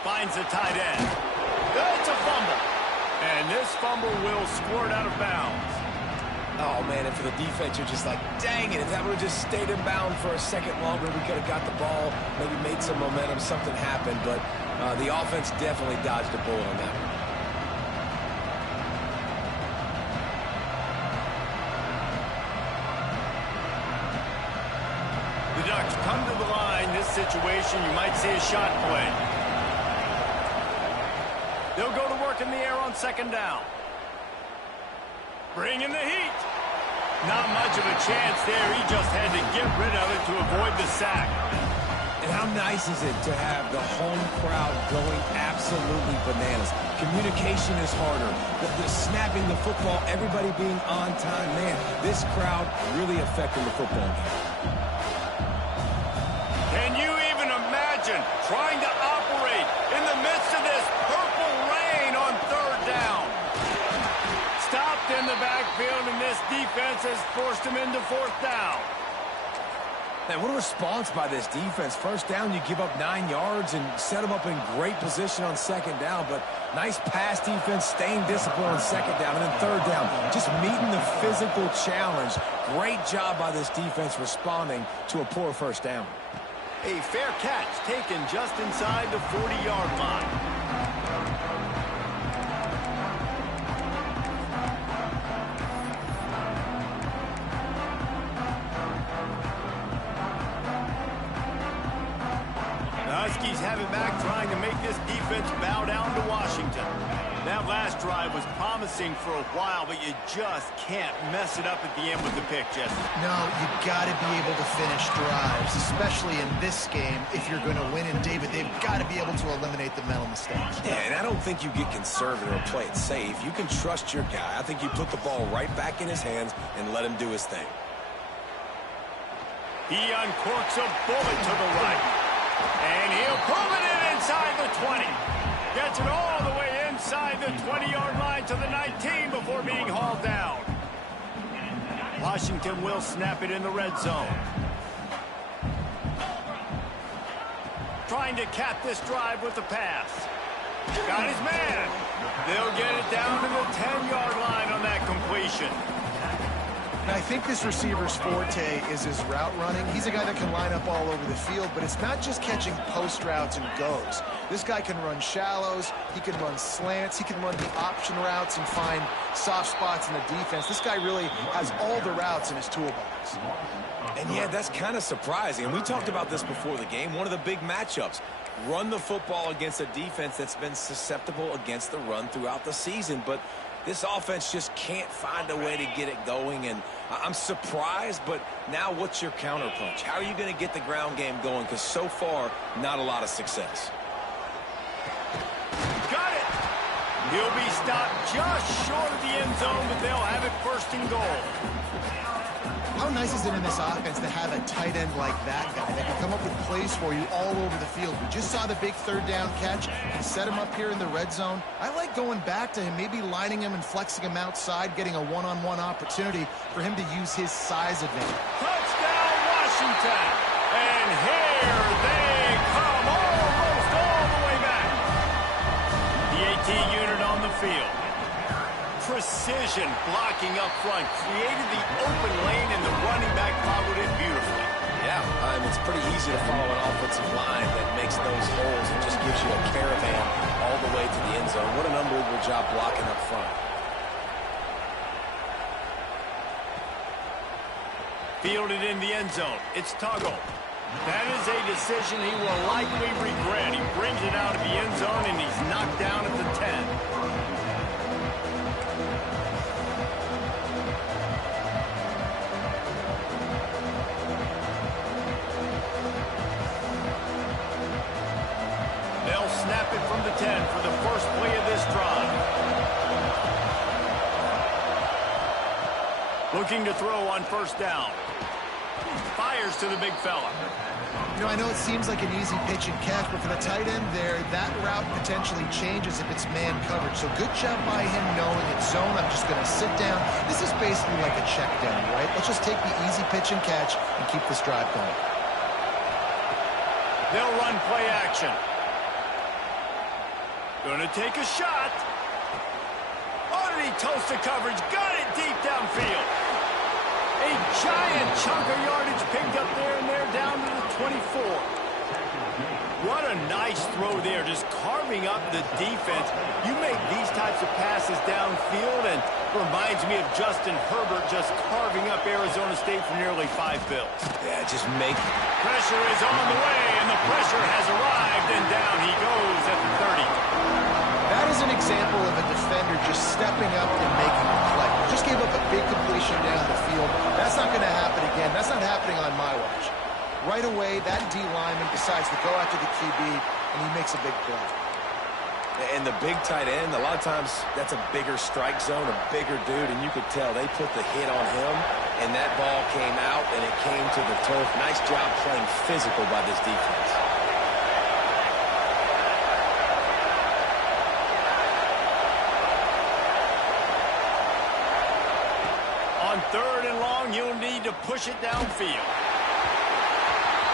Finds the tight end. It's a fumble. And this fumble will squirt out of bounds. Oh, man, and for the defense, you're just like, dang it, if that would have just stayed in bound for a second longer, we could have got the ball, maybe made some momentum, something happened, but the offense definitely dodged a bullet on that one. The Ducks come to the line. This situation, you might see a shot play. They'll go to work in the air on second down. Bring in the heat. Not much of a chance there. He just had to get rid of it to avoid the sack. And how nice is it to have the home crowd going absolutely bananas? Communication is harder. The snapping the football, everybody being on time. Man, this crowd really affecting the football game. Can you even imagine trying to operate in the midst of this purple rain on third down? Stopped in the backfield, and this defense has forced him into fourth down. Man, what a response by this defense. First down, you give up 9 yards and set them up in great position on second down, but nice pass defense, staying disciplined on second down, and then third down, just meeting the physical challenge. Great job by this defense responding to a poor first down. A fair catch taken just inside the 40-yard line. Huskies have it back, trying to make this defense bow down to Washington. That last drive was promising for a while, but you just can't mess it up at the end with the pick, Jesse. No, you got to be able to finish drives, especially in this game. If you're going to win, and David, they've got to be able to eliminate the mental mistakes. Yeah, and I don't think you get conservative or play it safe. You can trust your guy. I think you put the ball right back in his hands and let him do his thing. He uncorks a bullet to the right. And he'll pull it in inside the 20. Gets it all the way inside the 20-yard line to the 19 before being hauled down. Washington will snap it in the red zone. Trying to cap this drive with the pass. Got his man. They'll get it down to the 10-yard line on that completion. And I think this receiver's forte is his route running. He's a guy that can line up all over the field, but it's not just catching post routes and goes. This guy can run shallows, he can run slants, he can run the option routes and find soft spots in the defense. This guy really has all the routes in his toolbox. And yeah, that's kind of surprising. And we talked about this before the game. One of the big matchups. Run the football against a defense that's been susceptible against the run throughout the season. But this offense just can't find a way to get it going. And I'm surprised, but now what's your counterpunch? How are you going to get the ground game going? Because so far, not a lot of success. Got it. He'll be stopped just short of the end zone, but they'll have it first and goal. How nice is it in this offense to have a tight end like that guy that can come up with plays for you all over the field? We just saw the big third down catch and set him up here in the red zone. I like going back to him, maybe lining him and flexing him outside, getting a one-on-one opportunity for him to use his size advantage. Touchdown, Washington. And here they come, almost all the way back. The AT unit on the field. precision blocking up front, created the open lane, and the running back followed it beautifully. Yeah, it's pretty easy to follow an offensive line that makes those holes and just gives you a caravan all the way to the end zone. What an unbelievable job blocking up front. Fielded in the end zone. It's Tuggle. That is a decision he will likely regret. He brings it out of the end zone, and he's knocked down at the 10. They'll snap it from the 10 for the first play of this drive. Looking to throw on first down. Fires to the big fella. You know, I know it seems like an easy pitch and catch, but for the tight end there, that route potentially changes if it's man coverage. So good job by him knowing it's zone. I'm just going to sit down. This is basically like a check down, right? Let's just take the easy pitch and catch and keep this drive going. They'll run play action. Going to take a shot. Oh, did he toast the coverage? Got it deep downfield. A giant chunk of yardage picked up there, and they're down to the 24. What a nice throw there, just carving up the defense. You make these types of passes downfield, and reminds me of Justin Herbert just carving up Arizona State for nearly 5 bills. Yeah, just make... Pressure is on the way, and the pressure has arrived, and down he goes at the 30. That is an example of a defender just stepping up and making a play. Just gave up a big completion down the field. That's not going to happen again. That's not happening on my watch. Right away, that D lineman decides to go after the QB, and he makes a big play. And the big tight end, a lot of times that's a bigger strike zone, a bigger dude, and you could tell they put the hit on him, and that ball came out, and it came to the turf. Nice job playing physical by this defense. On 3rd and long, you'll need to push it downfield.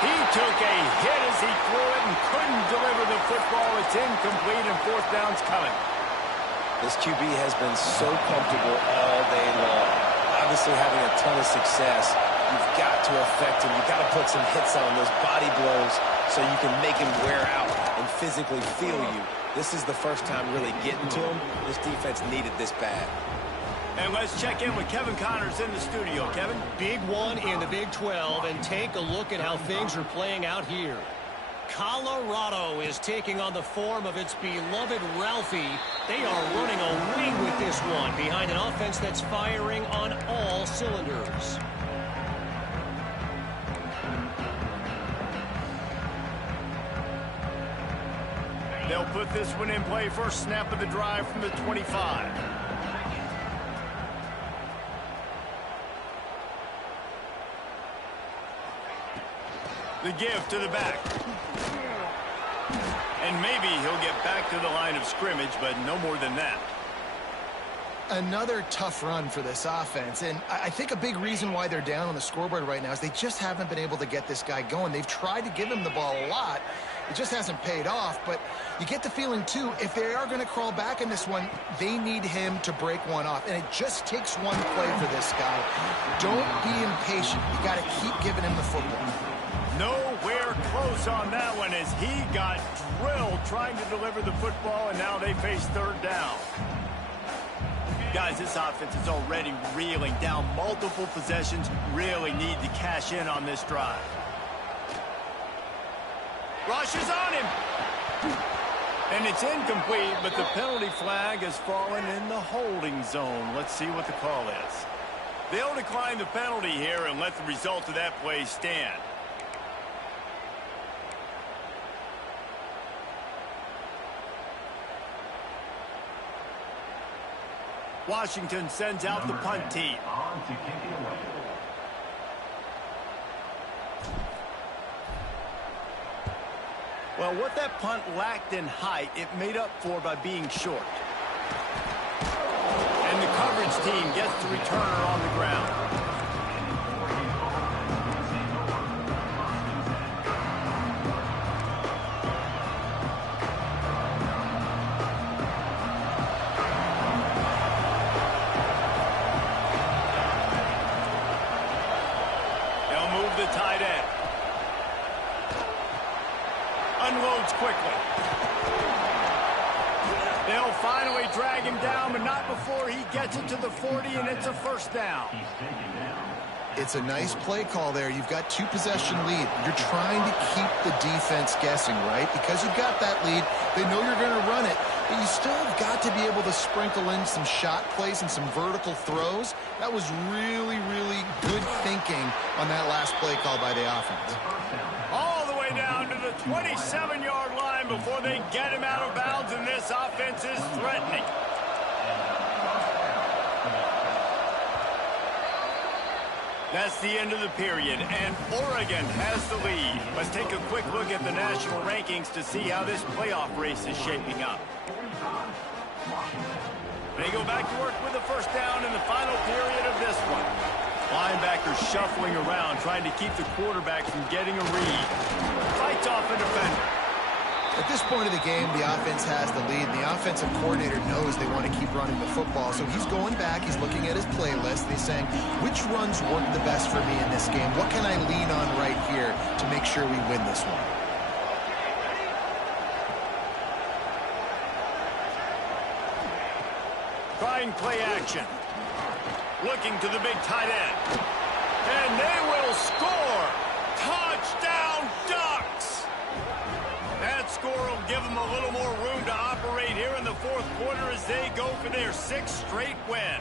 He took a hit as he threw it and couldn't deliver the football. It's incomplete, and 4th down's coming. This QB has been so comfortable all day long. Obviously having a ton of success. You've got to affect him. You've got to put some hits on those body blows so you can make him wear out and physically feel you. This is the first time really getting to him. This defense needed this bad. And let's check in with Kevin Connors in the studio. Kevin? Big one in the Big 12, and take a look at how things are playing out here. Colorado is taking on the form of its beloved Ralphie. They are running away with this one behind an offense that's firing on all cylinders. They'll put this one in play. First snap of the drive from the 25. The give to the back. And maybe he'll get back to the line of scrimmage, but no more than that. Another tough run for this offense, and I think a big reason why they're down on the scoreboard right now is they just haven't been able to get this guy going. They've tried to give him the ball a lot. It just hasn't paid off, but you get the feeling, too, if they are going to crawl back in this one, they need him to break one off, and it just takes one play for this guy. Don't be impatient. You got to keep giving him the football. Nowhere close on that one as he got drilled trying to deliver the football, and now they face 3rd down. Guys, this offense is already reeling down multiple possessions. Really need to cash in on this drive. Rush is on him. And it's incomplete, but the penalty flag has fallen in the holding zone. Let's see what the call is. They'll decline the penalty here and let the result of that play stand. Washington sends out the punt team. Well, what that punt lacked in height, it made up for by being short. And the coverage team gets the returner on the ground. the tight end. Unloads quickly. They'll finally drag him down, but not before he gets it to the 40, and it's a first down. It's a nice play call there. You've got 2-possession lead. You're trying to keep the defense guessing, right? Because you've got that lead, they know you're going to run it, but you still have got to be able to sprinkle in some shot plays and some vertical throws. That was really, really good thinking on that last play call by the offense. All the way down to the 27-yard line before they get him out of bounds, and this offense is threatening. That's the end of the period, and Oregon has the lead. Let's take a quick look at the national rankings to see how this playoff race is shaping up. They go back to work with the first down in the final period of this one. Linebackers shuffling around, trying to keep the quarterback from getting a read. Fights off a defender. At this point of the game, the offense has the lead, and the offensive coordinator knows they want to keep running the football. So he's going back, he's looking at his playlist, and he's saying, which runs work the best for me in this game? What can I lean on right here to make sure we win this one? Trying play action. Looking to the big tight end. And they will score! Touchdown Ducks! That score will give them a little more room to operate here in the fourth quarter as they go for their 6th straight win.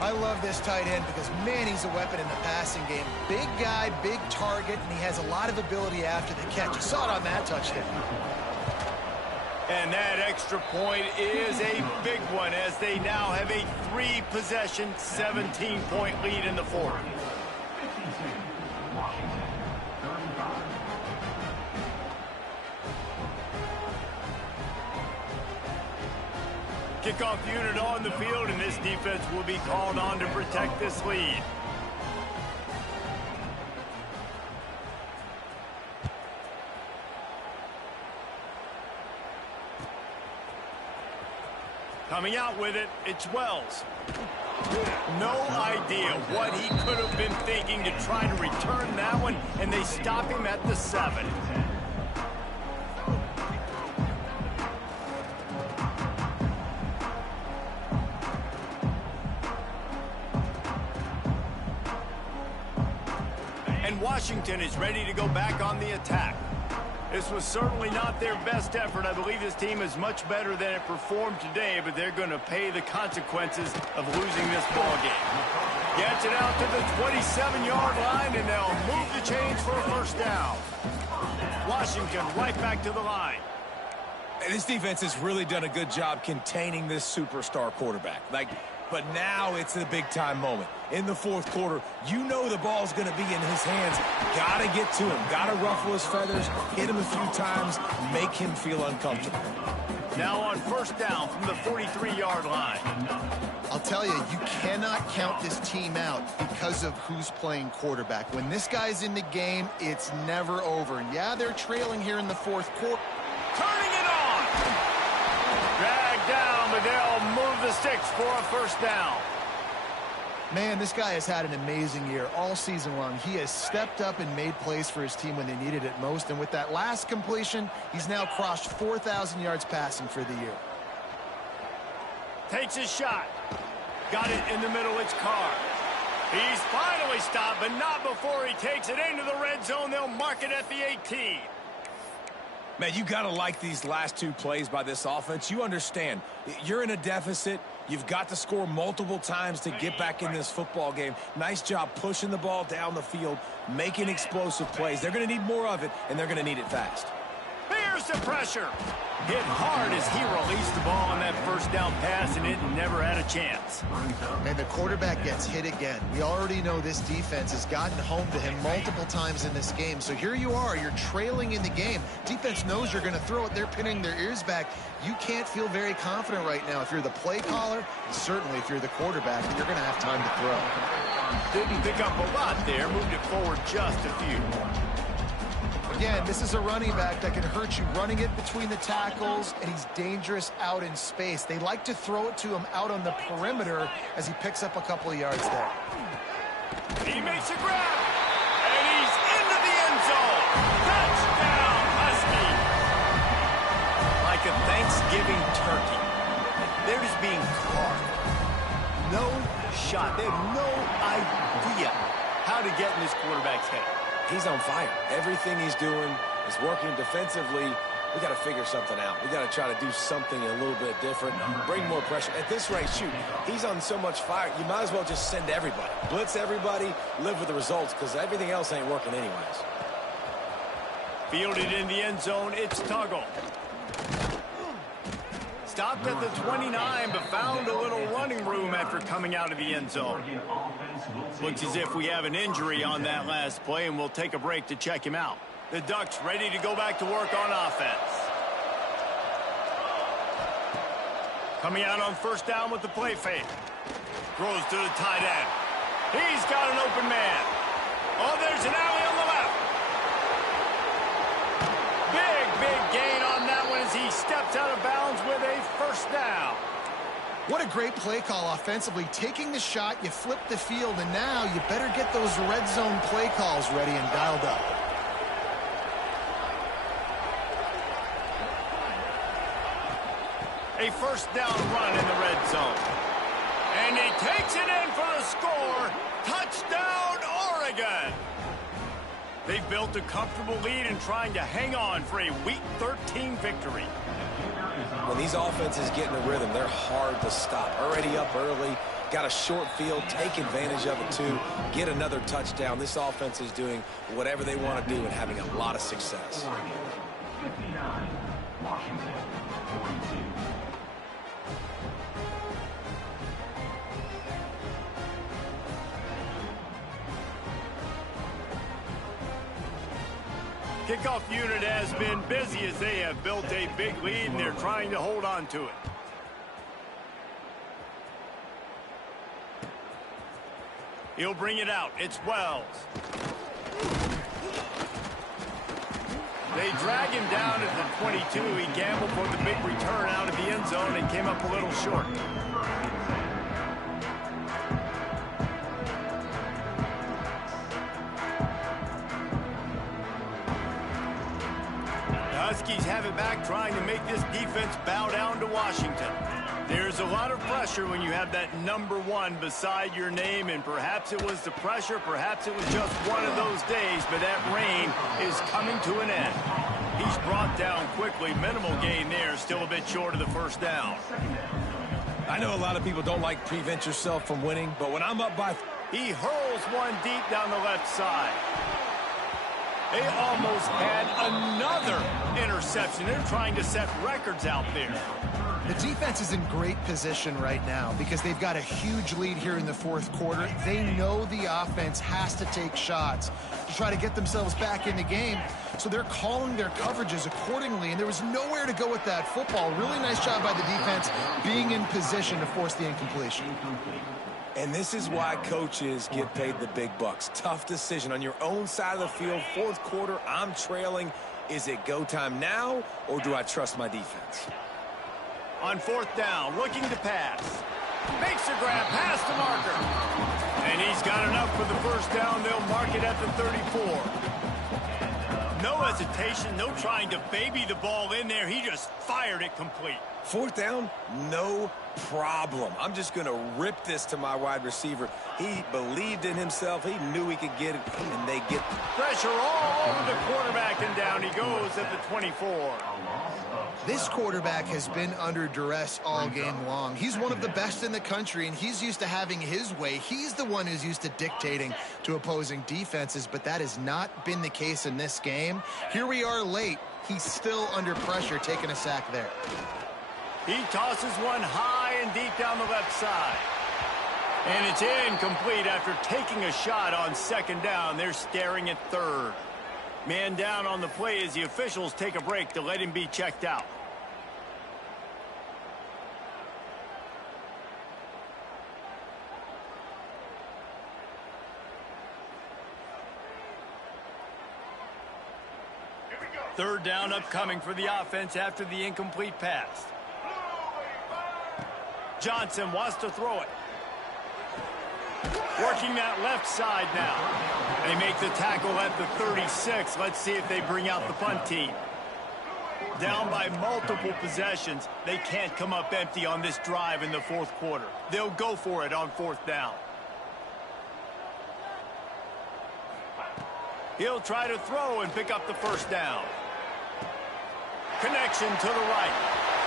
I love this tight end because, man, he's a weapon in the passing game. Big guy, big target, and he has a lot of ability after the catch. You saw it on that touchdown. And that extra point is a big one as they now have a 3-possession, 17-point lead in the fourth. Kickoff unit on the field, and this defense will be called on to protect this lead. Coming out with it, it's Wells. No idea what he could have been thinking to try to return that one, and they stop him at the 7. And Washington is ready to go back on the attack. This was certainly not their best effort. I believe this team is much better than it performed today, but they're going to pay the consequences of losing this ball game. Gets it out to the 27-yard line, and they'll move the chains for a first down. Washington right back to the line. This defense has really done a good job containing this superstar quarterback. But now it's the big-time moment. In the fourth quarter, you know the ball's going to be in his hands. Got to get to him. Got to ruffle his feathers, hit him a few times, make him feel uncomfortable. Now on first down from the 43-yard line. I'll tell you, you cannot count this team out because of who's playing quarterback. When this guy's in the game, it's never over. And yeah, they're trailing here in the fourth quarter. Turning it on! Dragged down, but they'll move the sticks for a first down. Man, this guy has had an amazing year all season long. He has stepped up and made plays for his team when they needed it most. And with that last completion, he's now crossed 4,000 yards passing for the year. Takes his shot. Got it in the middle, it's Carr. He's finally stopped, but not before he takes it into the red zone. They'll mark it at the 18. Man, you got to like these last 2 plays by this offense. You understand, you're in a deficit. You've got to score multiple times to get back in this football game. Nice job pushing the ball down the field, making explosive plays. They're going to need more of it, and they're going to need it fast. Here's the pressure. Hit hard as he released the ball on that first down pass, and it never had a chance. And the quarterback gets hit again. We already know this defense has gotten home to him multiple times in this game. So here you are, you're trailing in the game. Defense knows you're going to throw it. They're pinning their ears back. You can't feel very confident right now if you're the play caller, and certainly if you're the quarterback, you're going to have time to throw. Didn't pick up a lot there, moved it forward just a few. Again, this is a running back that can hurt you running it between the tackles, and he's dangerous out in space. They like to throw it to him out on the perimeter as he picks up a couple of yards there. He makes a grab, park. No shot. They have no idea how to get in this quarterback's head. He's on fire. Everything he's doing is working defensively. We got to figure something out. We got to try to do something a little bit different, bring more pressure. At this rate, shoot, he's on so much fire, you might as well just send everybody. Blitz everybody, live with the results, because everything else ain't working anyways. Fielded in the end zone, it's Tuggle. Stopped at the 29, but found a little running room after coming out of the end zone. Looks as if we have an injury on that last play, and we'll take a break to check him out. The Ducks ready to go back to work on offense. Coming out on first down with the play fake. Throws to the tight end. He's got an open man. Oh, there's an alley on the left. Big gain on that one as he steps out of bounds with a first down. What a great play call offensively. Taking the shot, you flip the field, and now you better get those red zone play calls ready and dialed up. A first down run in the red zone. And he takes it in for the score. Touchdown, Oregon. They've built a comfortable lead and trying to hang on for a Week 13 victory. When these offenses get in a rhythm, they're hard to stop. Already up early, got a short field, take advantage of it too, get another touchdown. This offense is doing whatever they want to do and having a lot of success. 59, Washington, 42. Kickoff unit has been busy as they have built a big lead and they're trying to hold on to it. He'll bring it out. It's Wells. They drag him down at the 22. He gambled for the big return out of the end zone and came up a little short. Huskies have it back, trying to make this defense bow down to Washington. There's a lot of pressure when you have that number one beside your name, and perhaps it was the pressure, perhaps it was just one of those days, but that rain is coming to an end. He's brought down quickly, minimal gain there, still a bit short of the first down. I know a lot of people don't like prevent yourself from winning, but when I'm up by... He hurls one deep down the left side. They almost had another interception. They're trying to set records out there. The defense is in great position right now because they've got a huge lead here in the fourth quarter. They know the offense has to take shots to try to get themselves back in the game. So they're calling their coverages accordingly, and there was nowhere to go with that football. Really nice job by the defense being in position to force the incompletion. And this is why coaches get paid the big bucks. Tough decision on your own side of the field. Fourth quarter, I'm trailing. Is it go time now, or do I trust my defense? On fourth down, looking to pass. Makes a grab past the marker. And he's got enough for the first down. They'll mark it at the 34. No hesitation, no trying to baby the ball in there. He just fired it complete. Fourth down, no problem. I'm just going to rip this to my wide receiver. He believed in himself. He knew he could get it, and they get pressure all over the quarterback, and down he goes at the 24. This quarterback has been under duress all game long. He's one of the best in the country, and he's used to having his way. He's the one who's used to dictating to opposing defenses, but that has not been the case in this game. Here we are late. He's still under pressure, taking a sack there. He tosses one high and deep down the left side. And it's incomplete after taking a shot on second down. They're staring at third. Man down on the play as the officials take a break to let him be checked out. Third down upcoming for the offense after the incomplete pass. Johnson wants to throw it. Working that left side now. They make the tackle at the 36. Let's see if they bring out the punt team. Down by multiple possessions, they can't come up empty on this drive in the fourth quarter. They'll go for it on fourth down. He'll try to throw and pick up the first down. Connection to the right.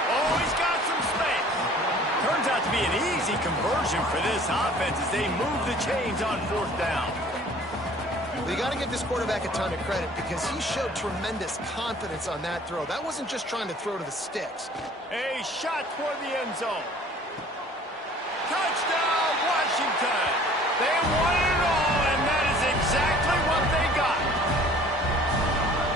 Oh, he's got some space. Turns out to be an easy conversion for this offense as they move the chains on fourth down. Well, you got to give this quarterback a ton of credit because he showed tremendous confidence on that throw. That wasn't just trying to throw to the sticks. A shot toward the end zone. Touchdown, Washington. They won it all, and that is exactly what they got.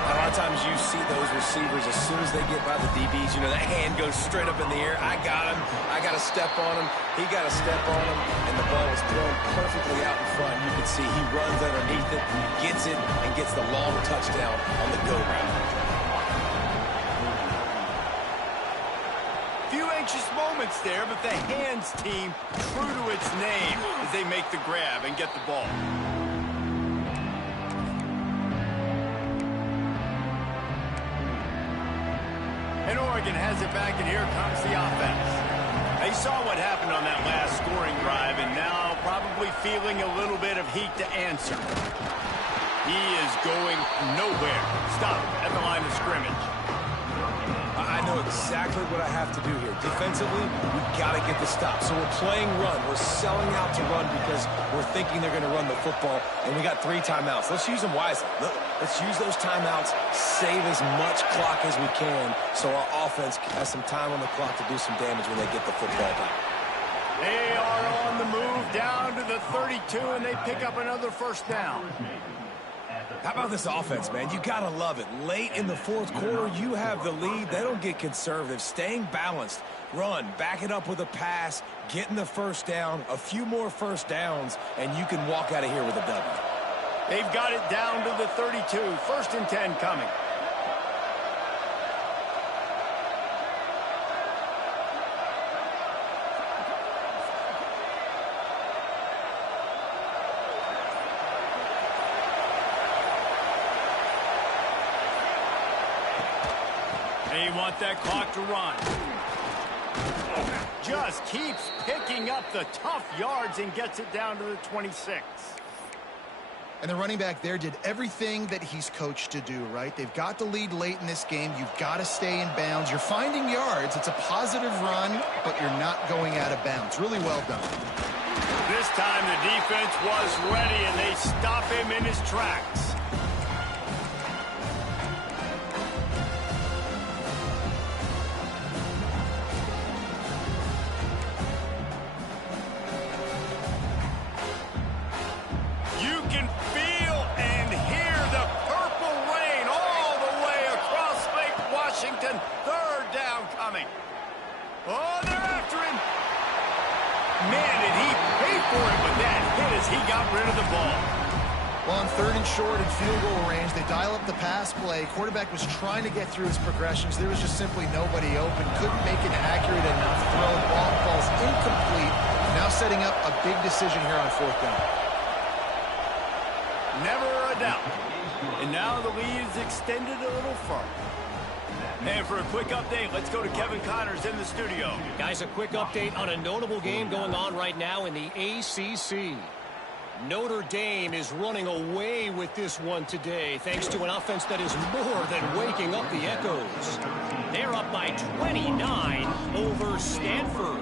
A lot of times you see those receivers, as soon as they get by the DBs, you know, that hand goes straight up in the air. I got him. I got to step on him. He got to step on him. And the ball is thrown perfectly out in front. You can see he runs underneath it, gets it, and gets the long touchdown on the go route. Few anxious moments there, but the hands team true to its name as they make the grab and get the ball. And Oregon has it back, and here comes the offense. They saw what happened on that last scoring drive, and now probably feeling a little bit of heat to answer. He is going nowhere. Stop at the line of scrimmage. I know exactly what I have to do here. Defensively, we've got to get the stop. So we're playing run. We're selling out to run because we're thinking they're going to run the football, and we got 3 timeouts. Let's use them wisely. Look, let's use those timeouts, save as much clock as we can so our offense has some time on the clock to do some damage when they get the football back. They are on the move down to the 32, and they pick up another first down. How about this offense, man? You got to love it. Late in the fourth quarter, you have the lead. They don't get conservative. Staying balanced. Run, back it up with a pass, getting the first down, a few more first downs, and you can walk out of here with a W. They've got it down to the 32. First and 10 coming. They want that clock to run. Just keeps picking up the tough yards and gets it down to the 26. And the running back there did everything that he's coached to do, right? They've got the lead late in this game. You've got to stay in bounds. You're finding yards. It's a positive run, but you're not going out of bounds. Really well done. This time the defense was ready, and they stop him in his tracks. Third down coming. Oh, they're after him. Man, did he pay for it with that hit as he got rid of the ball. Well, on 3rd and short and field goal range, they dial up the pass play. Quarterback was trying to get through his progressions. There was just simply nobody open. Couldn't make an accurate enough throw. Ball falls incomplete. Now setting up a big decision here on 4th down. Never a doubt. And now the lead is extended a little further. And for a quick update, let's go to Kevin Connors in the studio. Guys, a quick update on a notable game going on right now in the ACC. Notre Dame is running away with this one today, thanks to an offense that is more than waking up the echoes. They're up by 29 over Stanford.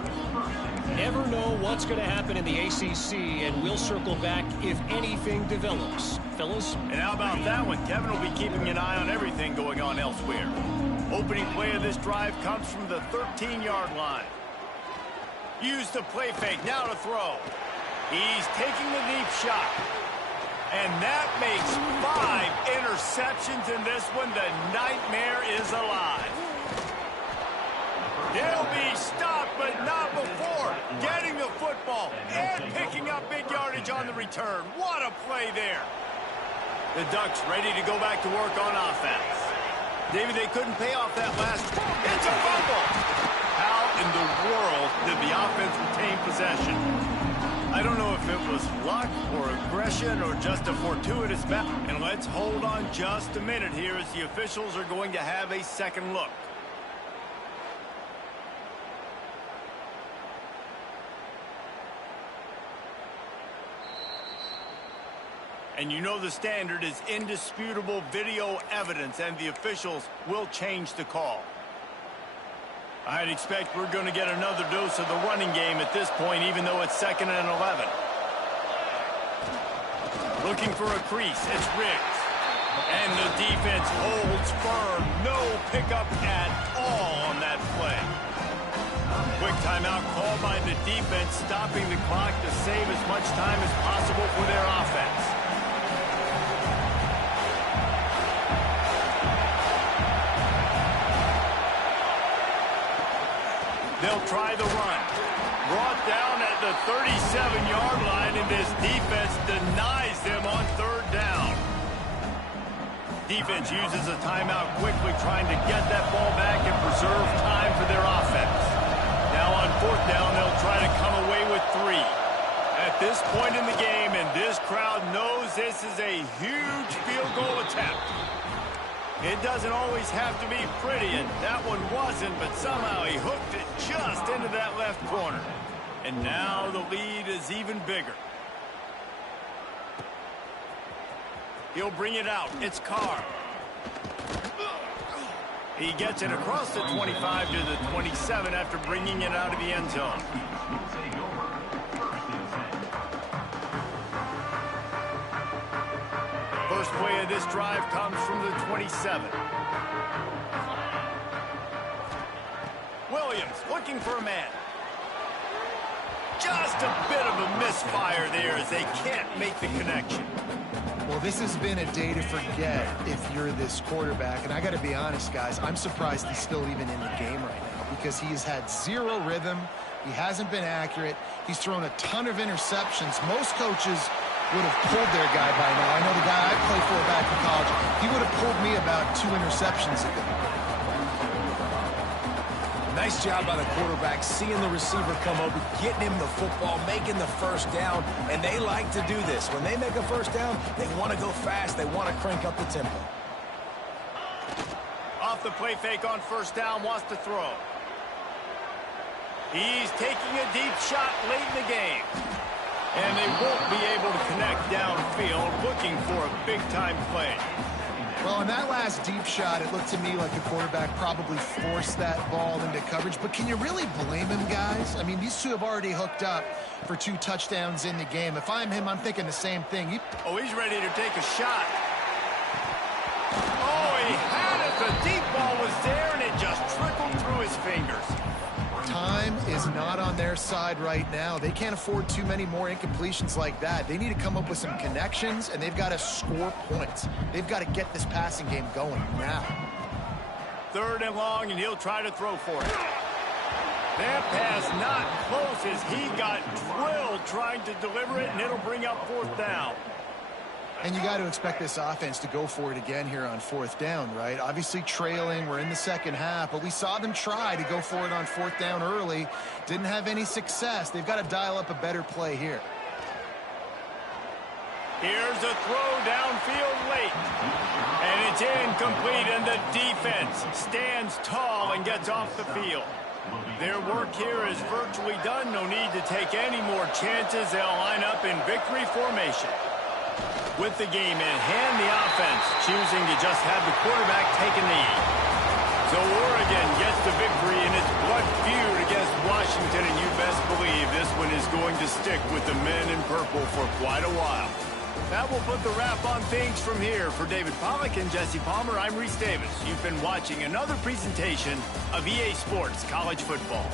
Never know what's going to happen in the ACC, and we'll circle back if anything develops. Fellas? And how about that one? Kevin will be keeping an eye on everything going on elsewhere. Opening play of this drive comes from the 13-yard line. Use the play fake, now to throw. He's taking the deep shot. And that makes 5 interceptions in this one. The nightmare is alive. He'll be stopped, but not before getting the football and picking up big yardage on the return. What a play there. The Ducks ready to go back to work on offense. David, they couldn't pay off that last. It's a fumble. How in the world did the offense retain possession? I don't know if it was luck or aggression or just a fortuitous bounce. And let's hold on just a minute here as the officials are going to have a second look. And you know the standard is indisputable video evidence, and the officials will change the call. I'd expect we're going to get another dose of the running game at this point, even though it's 2nd and 11. Looking for a crease. It's Riggs. And the defense holds firm. No pickup at all on that play. Quick timeout called by the defense, stopping the clock to save as much time as possible for their offense. They'll try the run. Brought down at the 37-yard line, and this defense denies them on 3rd down. Defense uses a timeout quickly, trying to get that ball back and preserve time for their offense. Now on 4th down, they'll try to come away with 3. At this point in the game, and this crowd knows this is a huge field goal attempt. It doesn't always have to be pretty, and that one wasn't, but somehow he hooked it just into that left corner. And now the lead is even bigger. He'll bring it out. It's Carr. He gets it across the 25 to the 27 after bringing it out of the end zone. First play of this drive comes from the 27. Williams looking for a man. Just a bit of a misfire there as they can't make the connection. Well, this has been a day to forget if you're this quarterback. And I got to be honest, guys, I'm surprised he's still even in the game right now because he has had 0 rhythm. He hasn't been accurate. He's thrown a ton of interceptions. Most coaches would have pulled their guy by now. I know the guy I played for back in college, he would have pulled me about 2 interceptions ago. Nice job by the quarterback, seeing the receiver come over, getting him the football, making the 1st down, and they like to do this. When they make a 1st down, they want to go fast. They want to crank up the tempo. Off the play fake on 1st down, wants to throw. He's taking a deep shot late in the game. And they won't be able to connect downfield, looking for a big-time play. Well, on that last deep shot, it looked to me like the quarterback probably forced that ball into coverage. But can you really blame him, guys? I mean, these two have already hooked up for 2 touchdowns in the game. If I'm him, I'm thinking the same thing. Oh, he's ready to take a shot. Oh, he had it. The deep ball was there, and it just trickled through his fingers. Time is not on their side right now. They can't afford too many more incompletions like that. They need to come up with some connections, and they've got to score points. They've got to get this passing game going now. 3rd and long, and he'll try to throw for it. That pass not close as he got drilled trying to deliver it, and it'll bring up 4th down. And you got to expect this offense to go for it again here on 4th down, right? Obviously trailing, we're in the 2nd half, but we saw them try to go for it on 4th down early. Didn't have any success. They've got to dial up a better play here. Here's a throw downfield late. And it's incomplete, and the defense stands tall and gets off the field. Their work here is virtually done. No need to take any more chances. They'll line up in victory formation. With the game in hand, the offense choosing to just have the quarterback take a knee. So Oregon gets the victory in its blood feud against Washington, and you best believe this one is going to stick with the men in purple for quite a while. That will put the wrap on things from here. For David Pollack and Jesse Palmer, I'm Reese Davis. You've been watching another presentation of EA Sports College Football.